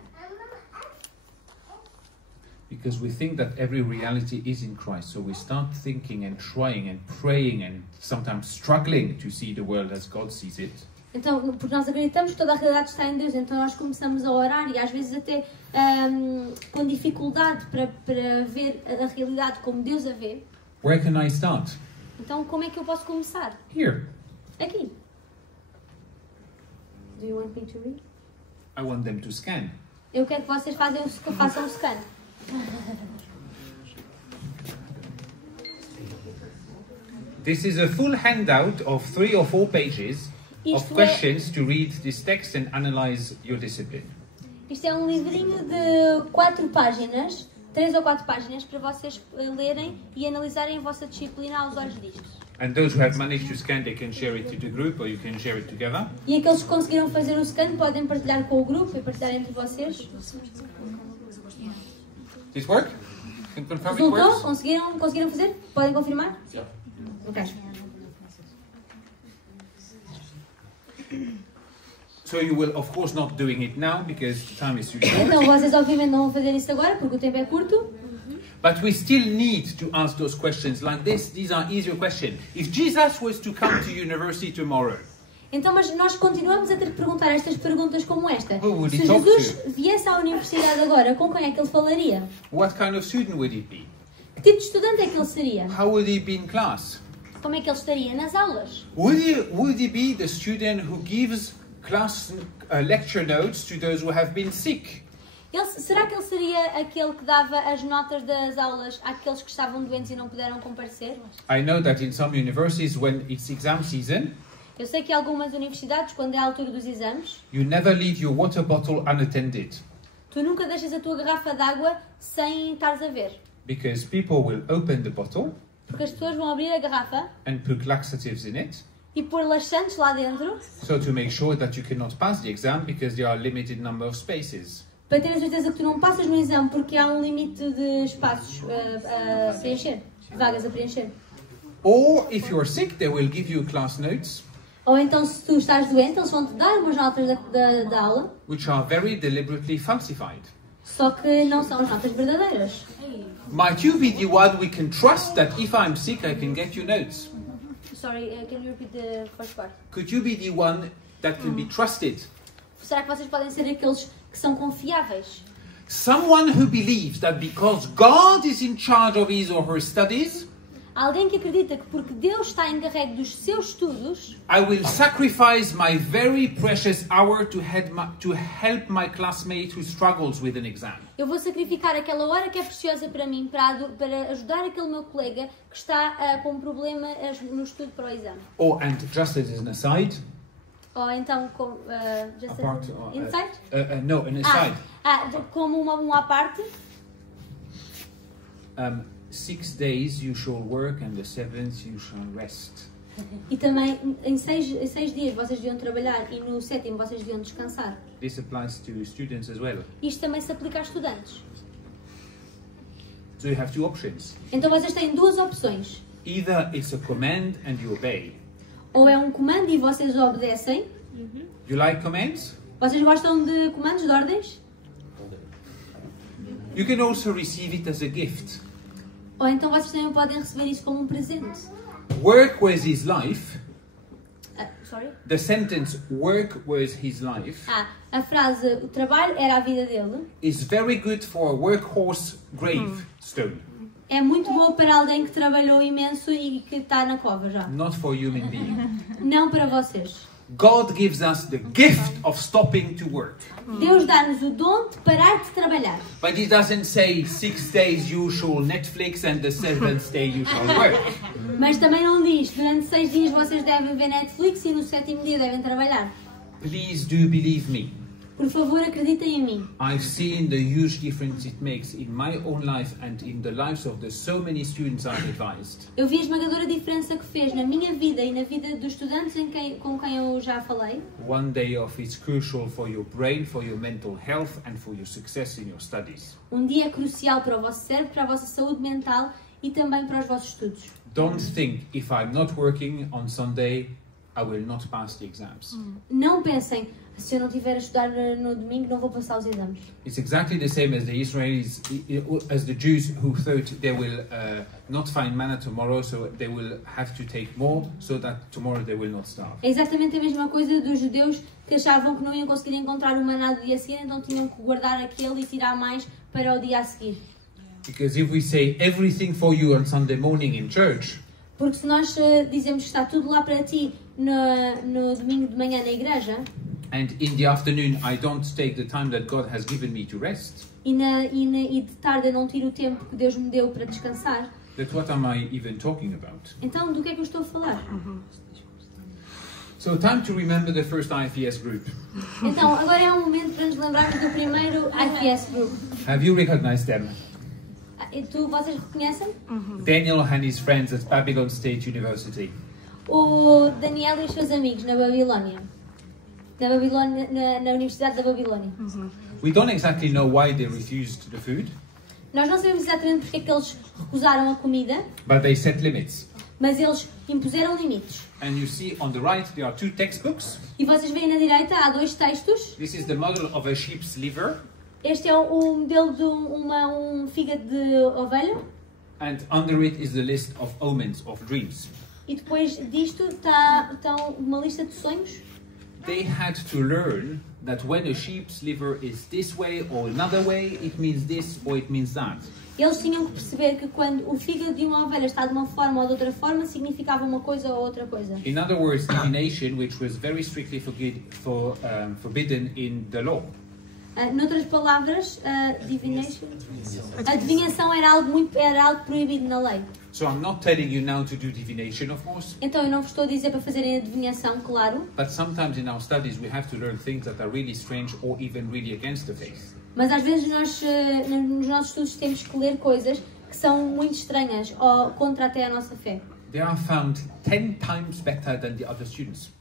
Because we think that every reality is in Christ. So we start thinking and trying and praying and sometimes struggling to see the world as God sees it. Então, porque nós acreditamos que toda a realidade está em Deus, então nós começamos a orar e às vezes até com dificuldade para ver a realidade como Deus a vê. Where can I start? Então, como é que eu posso começar? Here. Aqui. Do you want me to read? I want them to scan. Eu quero que vocês façam um scan. This is a full handout of 3 or 4 pages of Isto é, questions to read this text and analyze your discipline. isto é um livrinho de 4 páginas, 3 ou 4 páginas, para vocês lerem e analisarem a vossa disciplina aos olhos disto. And those who have managed to scan, they can share it to the group or you can share it together. E aqueles que conseguiram fazer o scan podem partilhar com o grupo e partilhar entre vocês. This work? Can confirm it Resultou? works? Conseguiram fazer? Podem confirmar? Sim. Ok. So you will of course not doing it now because time is too short. Então vocês obviamente não vão fazer isso agora porque o tempo é curto. But we still need to ask those questions like this. These are easier questions. If Jesus was to come to university tomorrow, Então, mas nós continuamos a ter que perguntar estas perguntas como esta. Who would Se he talk Jesus viesse à universidade agora, com quem é que ele falaria? what kind of student would he be? Que tipo de estudante é que ele seria? How would he be in class? Como é que ele estaria nas aulas? Would he be the student who gives class lecture notes to those who have been sick? Será que ele seria aquele que dava as notas das aulas àqueles que estavam doentes e não puderam comparecer? I know that in some universities, when it's exam season, Eu sei que algumas universidades, quando é a altura dos exames, you never leave your water bottle unattended tu nunca deixas a tua garrafa de água sem estares a ver. because people will open the bottle Porque as pessoas vão abrir a garrafa and put laxatives in it. e pôr laxantes lá dentro So to make sure that you cannot pass the exam because there are a limited number of spaces. para ter a certeza que tu não passas no exame porque há um limite de espaços a preencher, vagas a preencher. Or if you're sick, they will give you class notes, Ou então, se tu estás doente, eles vão-te dar umas notas da aula, which are very deliberately falsified. só que não são as notas verdadeiras. Might you be the one we can trust that if I'm sick, I can get you notes? Sorry, can you repeat the first part? Could you be the one that can be trusted? Será que vocês podem ser aqueles que são confiáveis? Someone who believes that because God is in charge of his or her studies, Alguém que acredita que porque Deus está encarregue dos seus estudos, I will sacrifice my very precious hour to help my classmate who struggles with an exam. eu vou sacrificar aquela hora que é preciosa para mim para ajudar aquele meu colega que está com um problema no estudo para o exame. Or, and just as an aside, Ou então, just apart, insight? no, an aside. Como uma à parte. 6 days you shall work and the 7th you shall rest. E também, em seis dias vocês deviam trabalhar e no 7º vocês deviam descansar. This applies to students as well. Isto também se aplica a estudantes. So you have 2 options. Então vocês têm duas opções. Either it's a command and you obey. Ou é um comando e vocês obedecem. You like commands? Vocês gostam de comandos, de ordens? You can also receive it as a gift. Ou então vocês também podem receber isso como um presente. Work was his life. Sorry? The sentence, work was his life, A frase, o trabalho era a vida dele, is very good for a workhorse gravestone, é muito boa para alguém que trabalhou imenso e que está na cova já. not for a human being. Não para vocês. God gives us the gift of stopping to work. Deus dá-nos o dom de parar de trabalhar. But He doesn't say 6 days you shall Netflix and the 7th day you shall work. Mas também não diz, durante 6 dias vocês devem ver Netflix e no 7º dia devem trabalhar. Please do believe me. Por favor, acreditem em mim. I've seen the huge difference it makes in my own life and in the lives of the so many students I've advised. Eu vi a esmagadora diferença que fez na minha vida e na vida dos estudantes com quem eu já falei. One day off is crucial for your brain, for your mental health and for your success in your studies. Um dia é crucial para o vosso cérebro, para a vossa saúde mental e também para os vossos estudos. Don't think if I'm not working on Sunday, I will not pass the exams. Não pensem, se eu não estiver a estudar no domingo, não vou passar os exames. It's exactly the same as the Israelis, as the Jews who thought they will not find manna tomorrow, so they will have to take more, so that tomorrow they will not starve. É exatamente a mesma coisa dos judeus que achavam que não iam conseguir encontrar o maná do dia a seguir, então tinham que guardar aquele e tirar mais para o dia a seguir. Because if we say everything for you on Sunday morning in church, Porque se nós dizemos que está tudo lá para ti no domingo de manhã na igreja, and in the afternoon I don't take the time that God has given me to rest, e de tarde eu não tiro o tempo que Deus me deu para descansar, then what am I even talking about? então do que é que eu estou a falar? So time to remember the first IFES group. Então, agora é um momento para nos lembrarmos do primeiro IFS Group. Have you recognized them? Vocês reconhecem? Daniel and his friends at Babylon State University. O Daniel e os seus amigos na Babilónia. Na Universidade da Babilónia. We don't exactly know why they refused the food, Nós não sabemos exatamente porque é que eles recusaram a comida, but they set limits. mas eles impuseram limites. And you see on the right there are 2 textbooks. E vocês veem na direita, há 2 textos. This is the model of a sheep's liver, Este é o modelo de um fígado de ovelha. and under it is the list of omens, of dreams. E depois disto está uma lista de sonhos. They had to learn that when a sheep's liver is this way or another way, it means this or it means that. Eles tinham que perceber que quando o fígado de uma ovelha está de uma forma ou de outra forma, significava uma coisa ou outra coisa. In other words, divination, which was very strictly forbidden in the law. Noutras palavras, divination, a adivinhação era algo proibido na lei. So I'm not telling you now to do divination, of course, Então eu não vos estou a dizer para fazerem adivinhação, claro, but sometimes in our studies we have to learn things that are really strange or even really against the faith. mas às vezes nós, nos nossos estudos, temos que ler coisas que são muito estranhas ou contra até a nossa fé. They are found 10 times better than the other students.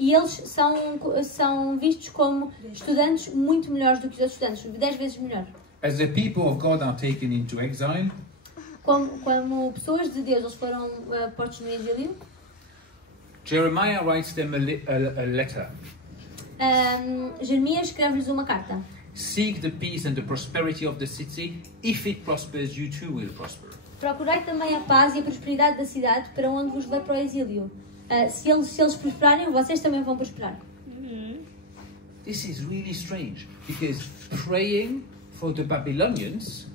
E eles são vistos como estudantes muito melhores do que os outros estudantes, 10 vezes melhor. As the people of God are taken into exile, Como pessoas de Deus, eles foram postos no exílio. Jeremiah writes them a letter. Jeremias escreve-lhes uma carta. Seek the peace and the prosperity of the city. If it prospers, you too will prosper. Procurai também a paz e a prosperidade da cidade para onde vos vai para o exílio. Se eles prosperarem, vocês também vão prosperar. This is really strange, because praying for the Babylonians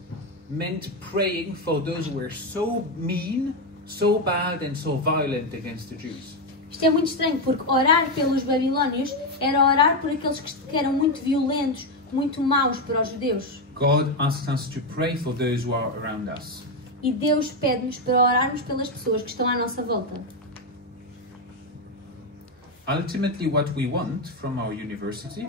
meant praying for those who were so mean, so bad and so violent against the Jews. Isto é muito estranho, porque orar pelos babilónios era orar por aqueles que eram muito violentos, muito maus para os judeus. God asks us to pray for those who are around us. E Deus pede-nos para orarmos pelas pessoas que estão à nossa volta. Ultimately, what we want from our university,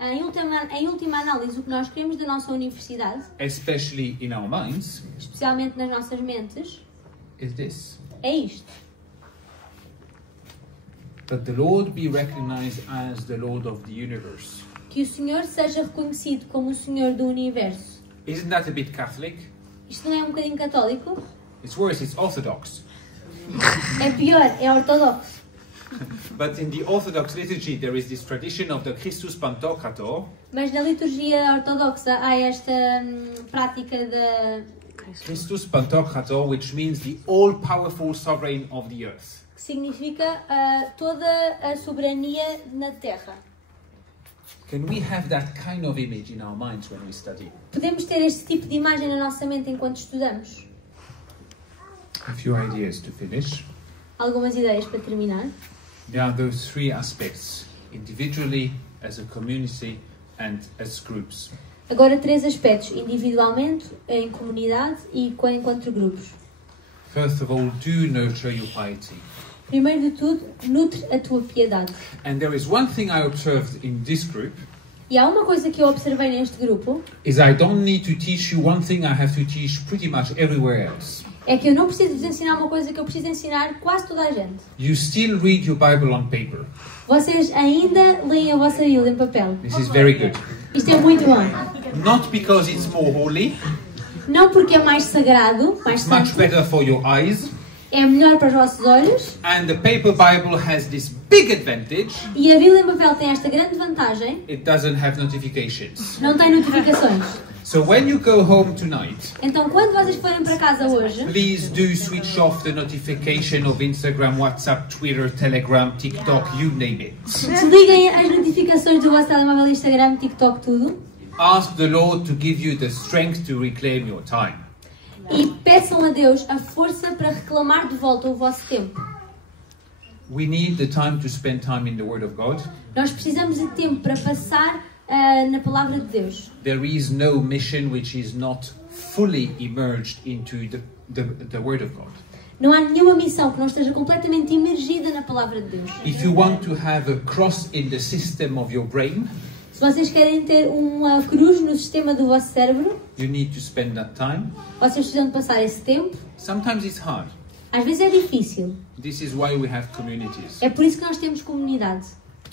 Em última análise, o que nós queremos da nossa universidade, especially in our minds, especialmente nas nossas mentes, is this: é isto. that the Lord be recognized as the Lord of the universe. Que o Senhor seja reconhecido como o Senhor do Universo. Isn't that a bit Catholic? Isto não é um bocadinho católico? It's worse, it's Orthodox. É pior, é ortodoxo. But in the Orthodox liturgy, there is this tradition of the Christus Pantokrator. Mas na liturgia ortodoxa há esta prática da Christus Pantokrator, which means the all-powerful sovereign of the earth. que significa toda a soberania na Terra. Can we have that kind of image in our minds when we study? Podemos ter este tipo de imagem na nossa mente enquanto estudamos? A few ideas to finish. Algumas ideias para terminar. There are those three aspects: individually, as a community, and as groups. Agora, 3 aspectos: individualmente, em comunidade e enquanto grupos. First of all, do nurture your piety. Primeiro de tudo, nutre a tua piedade. And there is one thing I observed in this group, E há uma coisa que eu observei neste grupo, is I don't need to teach you one thing I have to teach pretty much everywhere else. é que eu não preciso vos ensinar uma coisa que eu preciso ensinar quase toda a gente. You still read your Bible on paper. Vocês ainda leem a vossa Bíblia em papel. This is very good. Isto é muito bom. Not because it's more holy, Não porque é mais sagrado, mais it's much santo, better for your eyes. é melhor para os vossos olhos. And the paper Bible has this big advantage. E a Bíblia em papel tem esta grande vantagem, It doesn't have notifications. não tem notificações. So when you go home tonight, Então, quando vocês forem para casa hoje, please do switch off the notification of Instagram, WhatsApp, Twitter, Telegram, TikTok, you name it. desliguem as notificações do vosso telemóvel, Instagram, TikTok, tudo. Ask the Lord to give you the strength to reclaim your time. E peçam a Deus a força para reclamar de volta o vosso tempo. We need the time to spend time in the Word of God. Nós precisamos de tempo para passar na Palavra de Deus. There is no mission which is not fully immersed into the Word of God. Não há nenhuma missão que não esteja completamente imergida na Palavra de Deus. If you want to have a cross in the system of your brain, Se vocês querem ter uma cruz no sistema do vosso cérebro, you need to spend that time. vocês precisam de passar esse tempo. Sometimes it's hard. Às vezes é difícil. This is why we have communities. É por isso que nós temos comunidade.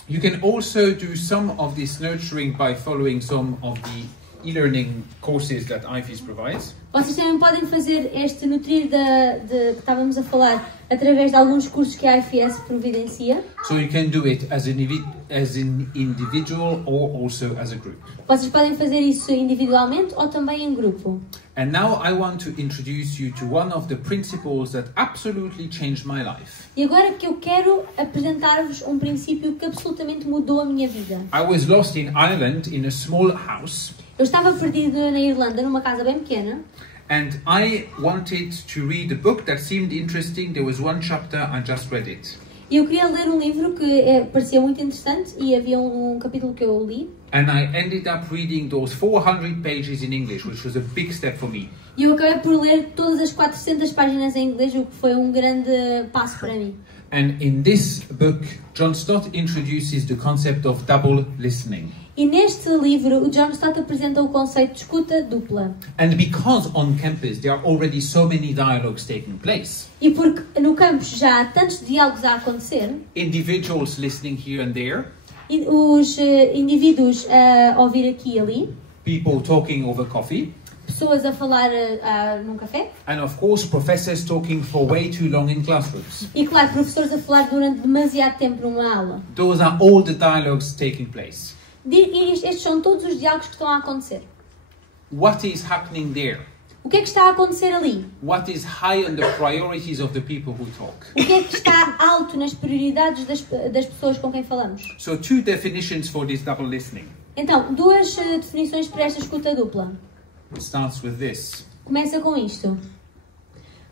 You can also do some of this nurturing by following some of the e-learning courses that IFES provides. Vocês também podem fazer este nutrir que estávamos a falar através de alguns cursos que a IFS providencia. So you can do it as an individual or also as a group. Vocês podem fazer isso individualmente ou também em grupo. And now I want to introduce you to one of the principles that absolutely changed my life. E agora que eu quero apresentar-vos um princípio que absolutamente mudou a minha vida. I was lost in Ireland in a small house, Eu estava perdido na Irlanda, numa casa bem pequena, and I wanted to read a book that seemed interesting. There was one chapter, I just read it. e eu queria ler um livro que parecia muito interessante e havia um capítulo que eu li. And I ended up reading those 400 pages in English, which was a big step for me. E eu acabei por ler todas as 400 páginas em inglês, o que foi um grande passo para mim. And in this book, John Stott introduces the concept of double listening. E neste livro, o John Stott apresenta o conceito de escuta dupla. And because on campus there are already so many dialogues taking place, E porque no campus já há tantos diálogos a acontecer, individuals listening here and there, e os indivíduos a ouvir aqui e ali, people talking over coffee, pessoas a falar num café, and of course professors talking for way too long in classrooms. e claro, professores a falar durante demasiado tempo numa aula. Those are all the dialogues taking place. E estes são todos os diálogos que estão a acontecer. What is happening there? O que é que está a acontecer ali? What is high on the priorities of the people who talk? O que é que está alto nas prioridades das pessoas com quem falamos? So two definitions for this double listening. Então, 2 definições para esta escuta dupla. It starts with this. Começa com isto.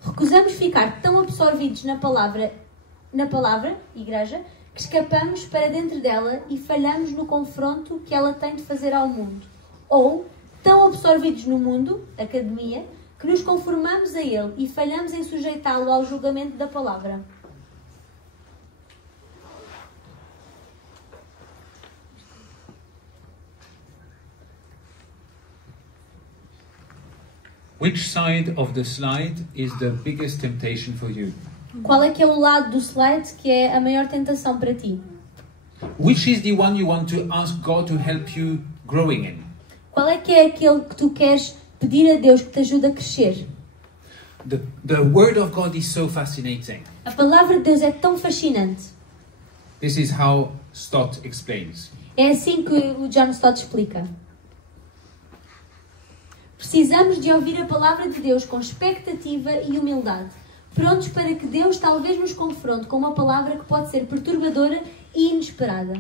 Recusamos ficar tão absorvidos na palavra, igreja, que escapamos para dentro dela e falhamos no confronto que ela tem de fazer ao mundo. Ou, tão absorvidos no mundo, academia, que nos conformamos a ele e falhamos em sujeitá-lo ao julgamento da palavra. Which side of the slide is the biggest temptation for you? Qual é que é o lado do slide que é a maior tentação para ti? Which is the one you want to ask God to help you growing in? Qual é que é aquele que tu queres pedir a Deus que te ajude a crescer? The Word of God is so fascinating. A palavra de Deus é tão fascinante. This is how Stott explains. É assim que o John Stott explica. Precisamos de ouvir a palavra de Deus com expectativa e humildade, prontos para que Deus talvez nos confronte com uma palavra que pode ser perturbadora e inesperada.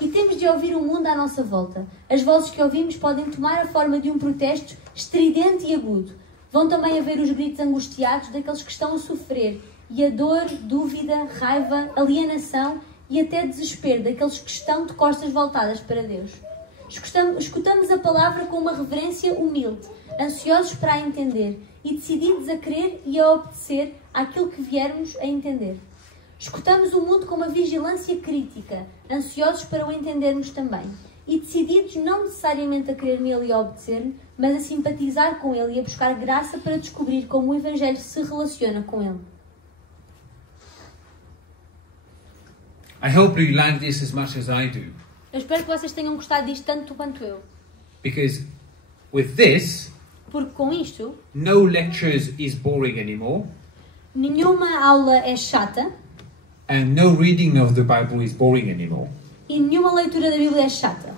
E temos de ouvir o mundo à nossa volta. As vozes que ouvimos podem tomar a forma de um protesto estridente e agudo. Vão também haver os gritos angustiados daqueles que estão a sofrer, e a dor, dúvida, raiva, alienação e até desespero daqueles que estão de costas voltadas para Deus. Escutamos a palavra com uma reverência humilde, ansiosos para a entender e decididos a crer e a obedecer àquilo que viermos a entender. Escutamos o mundo com uma vigilância crítica, ansiosos para o entendermos também, e decididos não necessariamente a crer nele e a obedecer-lhe, mas a simpatizar com ele e a buscar graça para descobrir como o Evangelho se relaciona com ele. I hope you like this as much as I do. Eu espero que vocês tenham gostado disto tanto quanto eu, Because with this, porque com isto, no lectures is boring anymore, nenhuma aula é chata and no reading of the Bible is boring anymore. e nenhuma leitura da Bíblia é chata.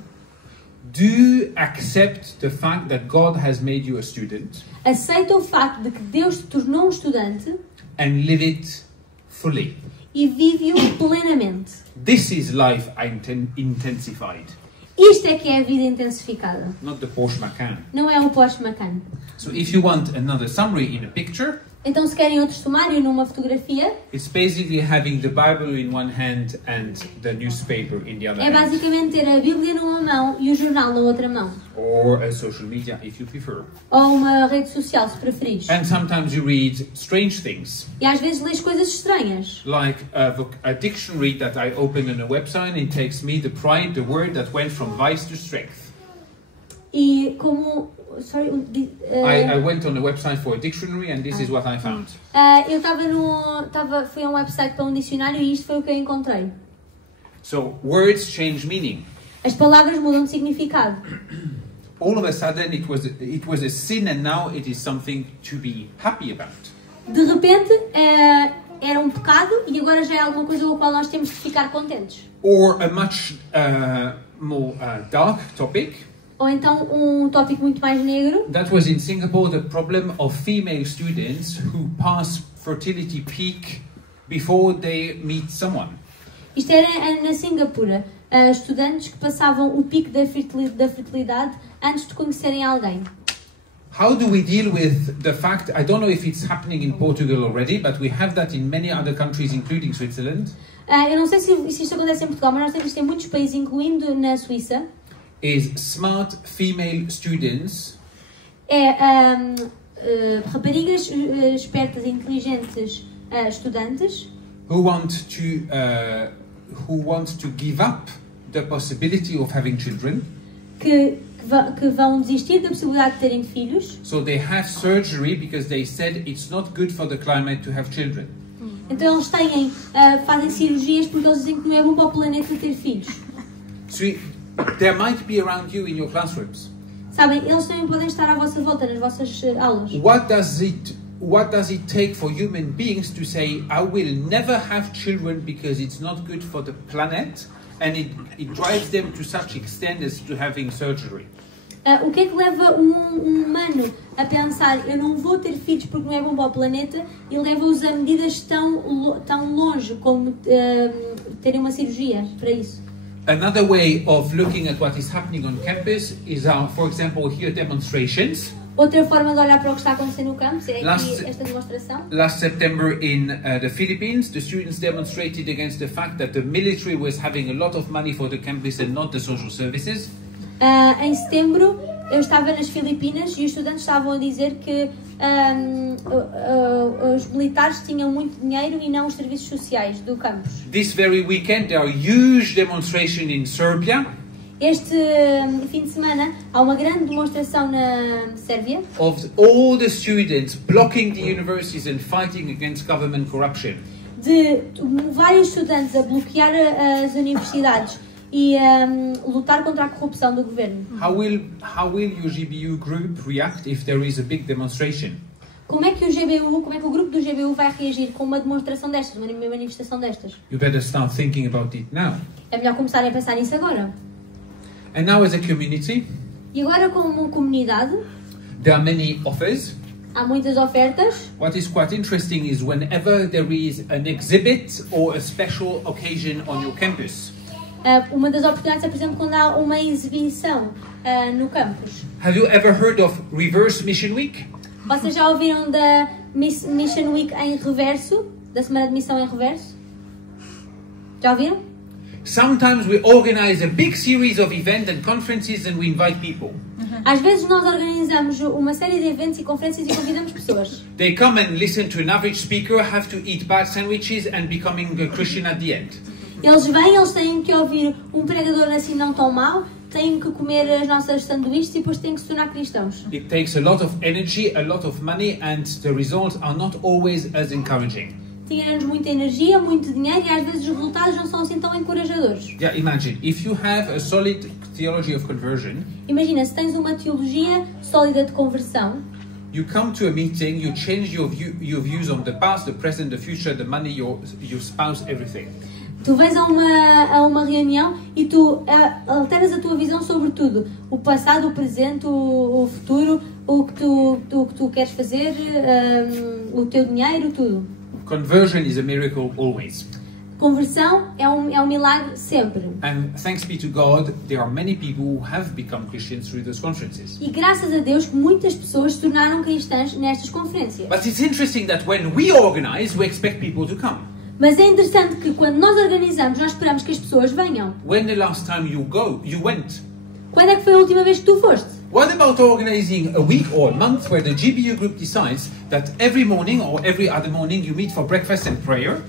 Do accept the fact that God has made you a student Aceita o facto de que Deus te tornou um estudante and live it fully. e vive-o plenamente. This is life intensified, Isto é que é a vida intensificada. not the Porsche Macan. Não é o Porsche Macan. So if you want another summary in a picture, Então, se querem outro sumário numa fotografia, it's basically having the Bible in one hand and the newspaper in the other é hand. basicamente ter a Bíblia numa mão e o jornal na outra mão. Or a social media if you prefer. Ou uma rede social, se preferires. And sometimes you read strange things, E às vezes lês coisas estranhas. like a dictionary that I open on a website and it takes me the pride, the word that went from vice to strength. E como... Sorry, I went on a website for a dictionary and this is what I found. eu fui a um website para um dicionário e isto foi o que eu encontrei. So words change meaning. As palavras mudam de significado. All of a sudden it was a sin and now it is something to be happy about. De repente, era um pecado e agora já é alguma coisa com a qual nós temos de ficar contentes. Or a much more dark topic. Ou então um tópico muito mais negro. That was in Singapore the problem of female students who pass fertility peak before they meet someone. Isto era na Singapura. Estudantes que passavam o pico da fertilidade antes de conhecerem alguém. How do we deal with the fact, I don't know if it's happening in Portugal already, but we have that in many other countries, including Switzerland, Eu não sei se isto acontece em Portugal, mas nós temos isto em muitos países, incluindo na Suíça. is smart female students Raparigas espertas e inteligentes estudantes who want to give up the possibility of having children, que vão desistir da possibilidade de terem filhos. so they have surgery because they said it's not good for the climate to have children. Então eles fazem cirurgias porque eles dizem que não é bom para o planeta ter filhos. So there might be around you in your classrooms. Sabem, eles também podem estar à vossa volta nas vossas aulas. What does it take for human beings to say, I will never have children because it's not good for the planet, and it drives them to such extent as to having surgery? O que é que leva um humano a pensar eu não vou ter filhos porque não é bom para o planeta e leva-os a medidas tão longe como terem uma cirurgia para isso? Another way of looking at what is happening on campus is, for example, here demonstrations. Outra forma de olhar para o que está acontecendo no campus é Last- aqui esta demonstração. Last September in the Philippines, the students demonstrated against the fact that the military was having a lot of money for the campus and not the social services. Em setembro, eu estava nas Filipinas e os estudantes estavam a dizer que os militares tinham muito dinheiro e não os serviços sociais do campus. This very weekend, there are huge demonstrations in Serbia Este fim de semana há uma grande demonstração na Sérvia of all the students blocking the universities and fighting against government corruption. de vários estudantes a bloquear as universidades e lutar contra a corrupção do governo. How will your GBU group react if there is a big demonstration? Como é que o grupo do GBU vai reagir com uma demonstração destas, uma manifestação destas? You better start thinking about it now. É melhor começarem a pensar nisso agora. And now as a community, E agora, como comunidade, there are many offers. há muitas ofertas. What is quite interesting is whenever there is an exhibit or a special occasion on your campus. Uma das oportunidades é, por exemplo, quando há uma exibição no campus. Have you ever heard of Reverse Mission Week? Vocês já ouviram da Mission Week em reverso? Da semana de missão em reverso? Já ouviram? Sometimes we organize a big series of events and conferences and we invite people. Às vezes nós organizamos uma série de eventos e conferências e convidamos pessoas. They come and listen to an average speaker, have to eat bad sandwiches and becoming a Christian at the end. Eles vêm, eles têm que ouvir um pregador assim não tão mau, têm que comer as nossas sanduíches e depois têm que se tornar cristãos. It takes a lot of energy, a lot of money, and the results are not always as encouraging. Tira-nos muita energia, muito dinheiro e às vezes os resultados não são assim tão encorajadores. Yeah, imagine, if you have a solid theology of conversion, Imagina, se tens uma teologia sólida de conversão, you come to a meeting, you change your views on the past, the present, the future, the money, your spouse, everything. tu vens a uma reunião e tu alteras a tua visão sobre tudo. O passado, o presente, o futuro, o que tu queres fazer, o teu dinheiro, tudo. Conversion is a miracle always. Conversão é um milagre sempre. And thanks be to God, there are many people who have become Christians through those conferences. E graças a Deus que muitas pessoas se tornaram cristãs nestas conferências. But it's interesting that when we organize, we expect people to come. Mas é interessante que quando nós organizamos, nós esperamos que as pessoas venham. When the last time you went? Quando é que foi a última vez que tu foste? What about organizing a week or a month where the GBU group decides that every morning or every other morning you meet for breakfast and prayer?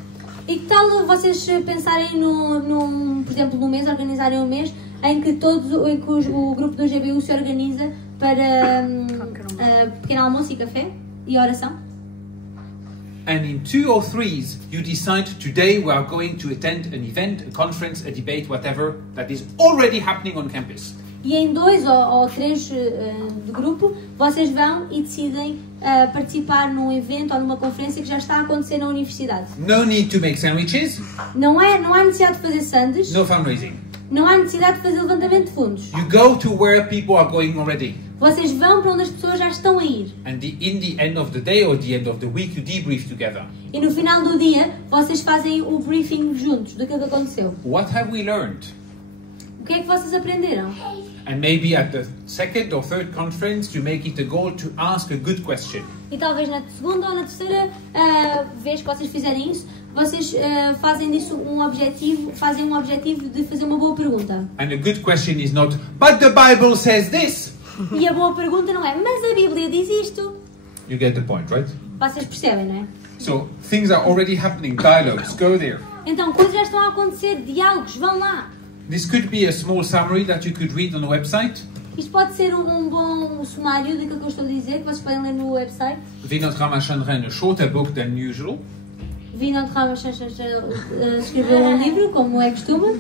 E que tal vocês pensarem por exemplo, num mês, organizarem um mês em que o grupo do GBU se organiza para pequeno almoço e café e oração? And in 2 or 3 you decide today we are going to attend an event, a conference, a debate, whatever, that is already happening on campus. E em 2 ou 3 do grupo, vocês vão e decidem participar num evento ou numa conferência que já está a acontecer na universidade. No need to make sandwiches, Não há necessidade de fazer sandes, no fundraising. não há necessidade de fazer levantamento de fundos. You go to where people are going already. Vocês vão para onde as pessoas já estão a ir. And in the end of the day or the end of the week you debrief together. E no final do dia, vocês fazem o briefing juntos daquilo que aconteceu. What have we learned? O que é que vocês aprenderam? And maybe at the second or third conference you make it a goal to ask a good question. E talvez na segunda ou na terceira vez que vocês fizerem isso, vocês fazem disso um objetivo de fazer uma boa pergunta. And a good question is not, but the Bible says this. E a boa pergunta não é, mas a Bíblia diz isto. You get the point, right? Vocês percebem, não é? So things are already happening, dialogues, go there. Então, coisas já estão a acontecer, diálogos, vão lá. This could be a small summary that you could read on the website. Isto pode ser um bom sumário daquilo que eu estou a dizer, que vocês podem ler no website. Vinod Ramachandran, a shorter book than usual. Vinod Ramachandran escreveu um livro, como é costume.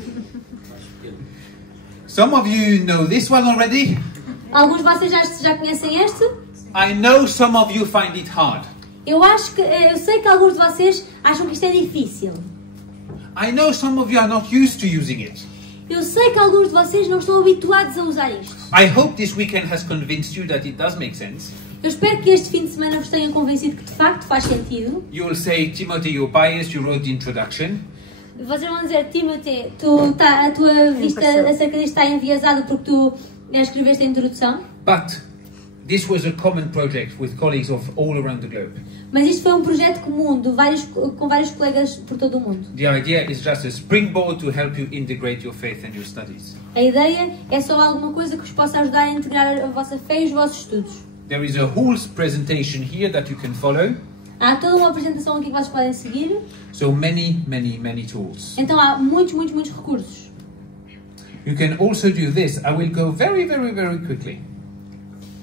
Some of you know this one already. Alguns de vocês já conhecem este. I know some of you find it hard. Eu sei que alguns de vocês acham que isto é difícil. I know some of you are not used to using it. Eu sei que alguns de vocês não estão habituados a usar isto. I hope this weekend has convinced you that it does make sense. Eu espero que este fim de semana vos tenha convencido que de facto faz sentido. You will say, Timothy, you're biased, you wrote the introduction. Vocês vão dizer, Timothy, a tua vista acerca disto está enviesada porque tu escreveste a introdução. But this was a common project with colleagues of all around the globe. Mas isto foi um projeto comum com vários colegas por todo o mundo. The idea is just a springboard to help you integrate your faith and your studies. A ideia é só alguma coisa que vos possa ajudar a integrar a vossa fé e os vossos estudos. There is a whole presentation here that you can follow. Há toda uma apresentação aqui que vocês podem seguir. So many tools. Então há muitos recursos. You can also do this. I will go very quickly.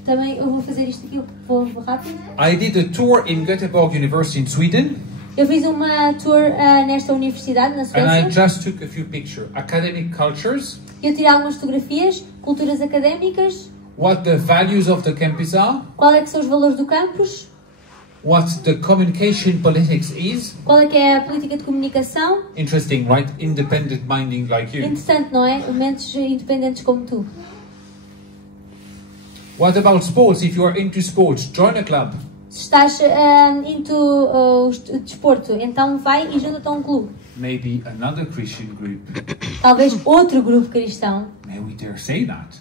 Também eu vou fazer isto aqui, vou rápido. I did a tour in Göteborg University in Sweden. Eu fiz uma tour nesta universidade, na Suécia. And I just took a few pictures. Academic cultures. Eu tirei algumas fotografias, culturas académicas. What the values of the campus are. Qual é que são os valores do campus? What the communication politics is. Qual é que é a política de comunicação? Interesting, right? Independent minding like you. Interessante, não é? Mentes independentes como tu. What about sports? If you are into sports, join a club. Se estás into o desporto, então vai e junta-te a um clube. Maybe another Christian group. Talvez outro grupo cristão. May we dare say that?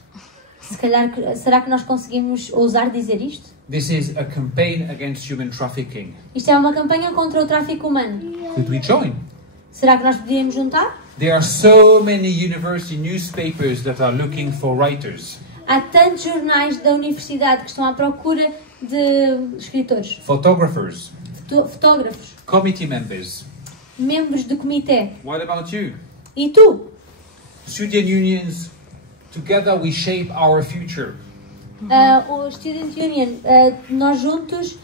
Se calhar, será que nós conseguimos ousar dizer isto? This is a campaign against human trafficking. Isto é uma campanha contra o tráfico humano. Could we join? Será que nós podíamos juntar? There are so many university newspapers that are looking for writers, Há tantos jornais da universidade que estão à procura de escritores, photographers, fotógrafos, committee members. membros de comitê. What about you? E tu? Student unions, together we shape our future. O Student Union, nós juntos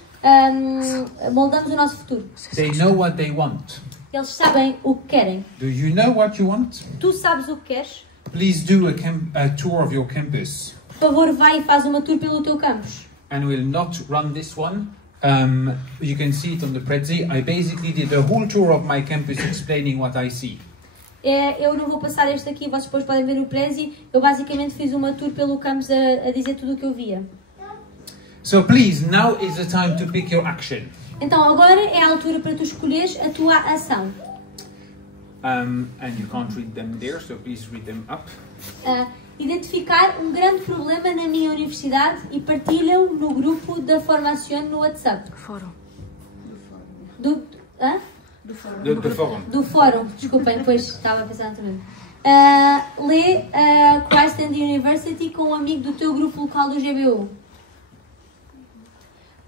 moldamos o nosso futuro. They know what they want. Eles sabem o que querem. Do you know what you want? Tu sabes o que queres? Please do a tour of your campus. Por favor, vai e faz uma tour pelo teu campus. And we'll not run this one. You can see it on the Prezi. I basically did a whole tour of my campus explaining what I see. Eu não vou passar este aqui, vocês depois podem ver o Prezi. Eu basicamente fiz uma tour pelo campus a dizer tudo o que eu via. So please, now is the time to pick your action. Então agora é a altura para tu escolheres a tua ação. And you can't read them there, so please read them up. Identificar um grande problema na minha universidade e partilham no grupo da formação no WhatsApp. Fórum. Do Fórum. Do fórum, desculpem, depois estava a pensar também. Lê Christ and University com um amigo do teu grupo local do GBU.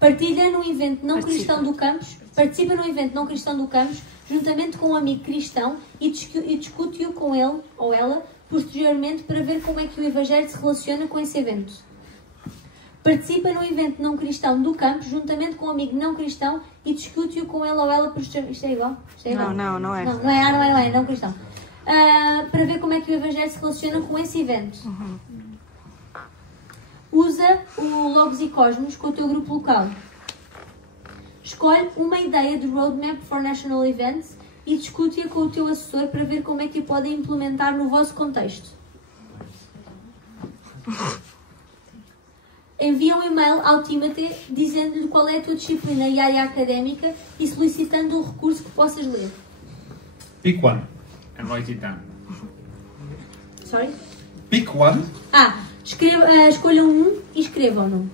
Partilha no evento não cristão do campus, participa no evento não cristão do campus, juntamente com um amigo cristão e discute-o com ele ou ela posteriormente para ver como é que o Evangelho se relaciona com esse evento. Participa no evento não cristão do campus, juntamente com um amigo não cristão e discute-o com ele ou ela posteriormente. Isto é igual? Isto é igual? Não, não é. Não é, não cristão. Para ver como é que o Evangelho se relaciona com esse evento. Usa o Logos e Cosmos com o teu grupo local. Escolhe uma ideia de roadmap for national events e discute-a com o teu assessor para ver como é que a podem implementar no vosso contexto. Envia um e-mail ao Timothy dizendo-lhe qual é a tua disciplina e área académica e solicitando um recurso que possas ler. Pick one and write it down. Sorry? Pick one. Escolham um e escrevam-no.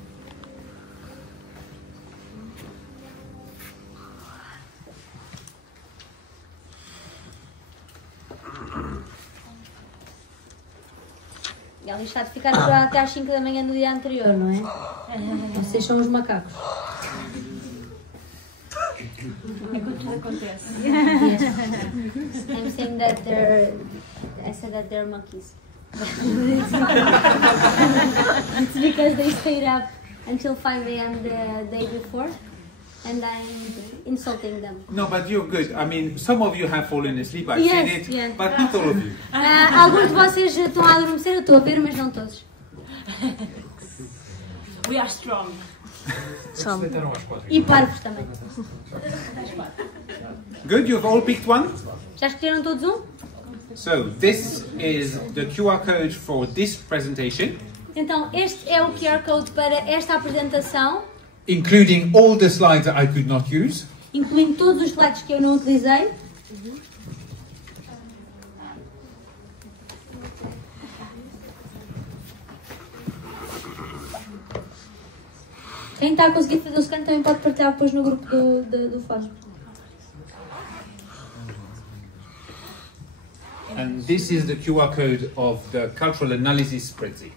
Ela está de ficar até às 5 da manhã no dia anterior, não é? Vocês são os macacos. É quando tudo acontece. Yes. I'm saying that I said that they're monkeys. It's because they stayed up until 5 a.m. the day before, and I'm insulting them. No, but you're good. I mean, some of you have fallen asleep. I've Yes, seen it, yes. but not all of you. Alguns de vocês estão a adormecer, eu estou a ver, mas não todos. We are strong. E parvos também. Good, you've all picked one? Já escolheram todos um? So, this is the QR code for this presentation, Então, este é o QR Code para esta apresentação, including all the slides that I could not use. incluindo todos os slides que eu não utilizei. Quem está a conseguir fazer o scan também pode partilhar depois no grupo do fórum. And this is the QR code of the Cultural Analysis Spreadsheet.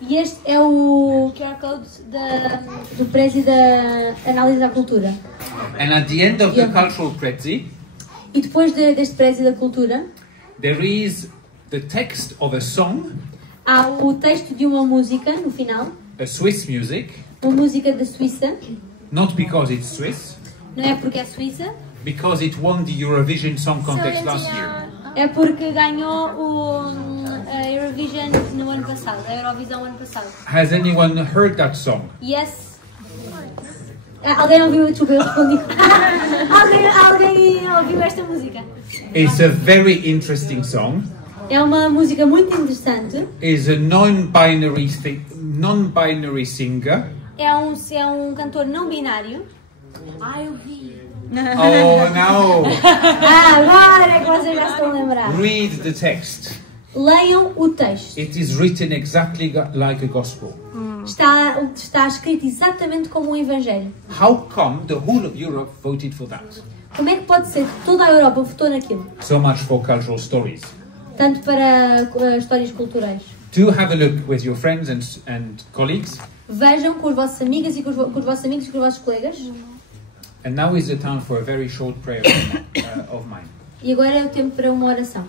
E este é o QR Code do Prezi da Análise da Cultura. And at the end of the Cultural Spreadsheet, E depois deste Prezi da Cultura, there is the text of a song, há o texto de uma música no final, a Swiss music, uma música da Suíça, not because it's Swiss, não é porque é Suíça, because it won the Eurovision Song Contest last year. é porque ganhou a Eurovision no ano passado, a Eurovisão ano passado. Has anyone heard that song? Yes. Alguém ouviu? Desculpa, eu respondi. Alguém ouviu esta música? It's a very interesting song. É uma música muito interessante. Is a non-binary singer. É um cantor não binário. Eu vi. Oh no! Agora é que vocês já estão a lembrar. Read the text. Leiam o texto. It is written exactly like a gospel. Está escrito exatamente como um evangelho. How come the whole of Europe voted for that? Como é que pode ser que toda a Europa votou naquilo? So much for cultural stories. Tanto para histórias culturais. Do have a look with your friends and colleagues. Vejam com as vossas amigas e com os vossos amigos e com os vossos colegas. And now is the time for a very short prayer of mine. E agora é o tempo para uma oração.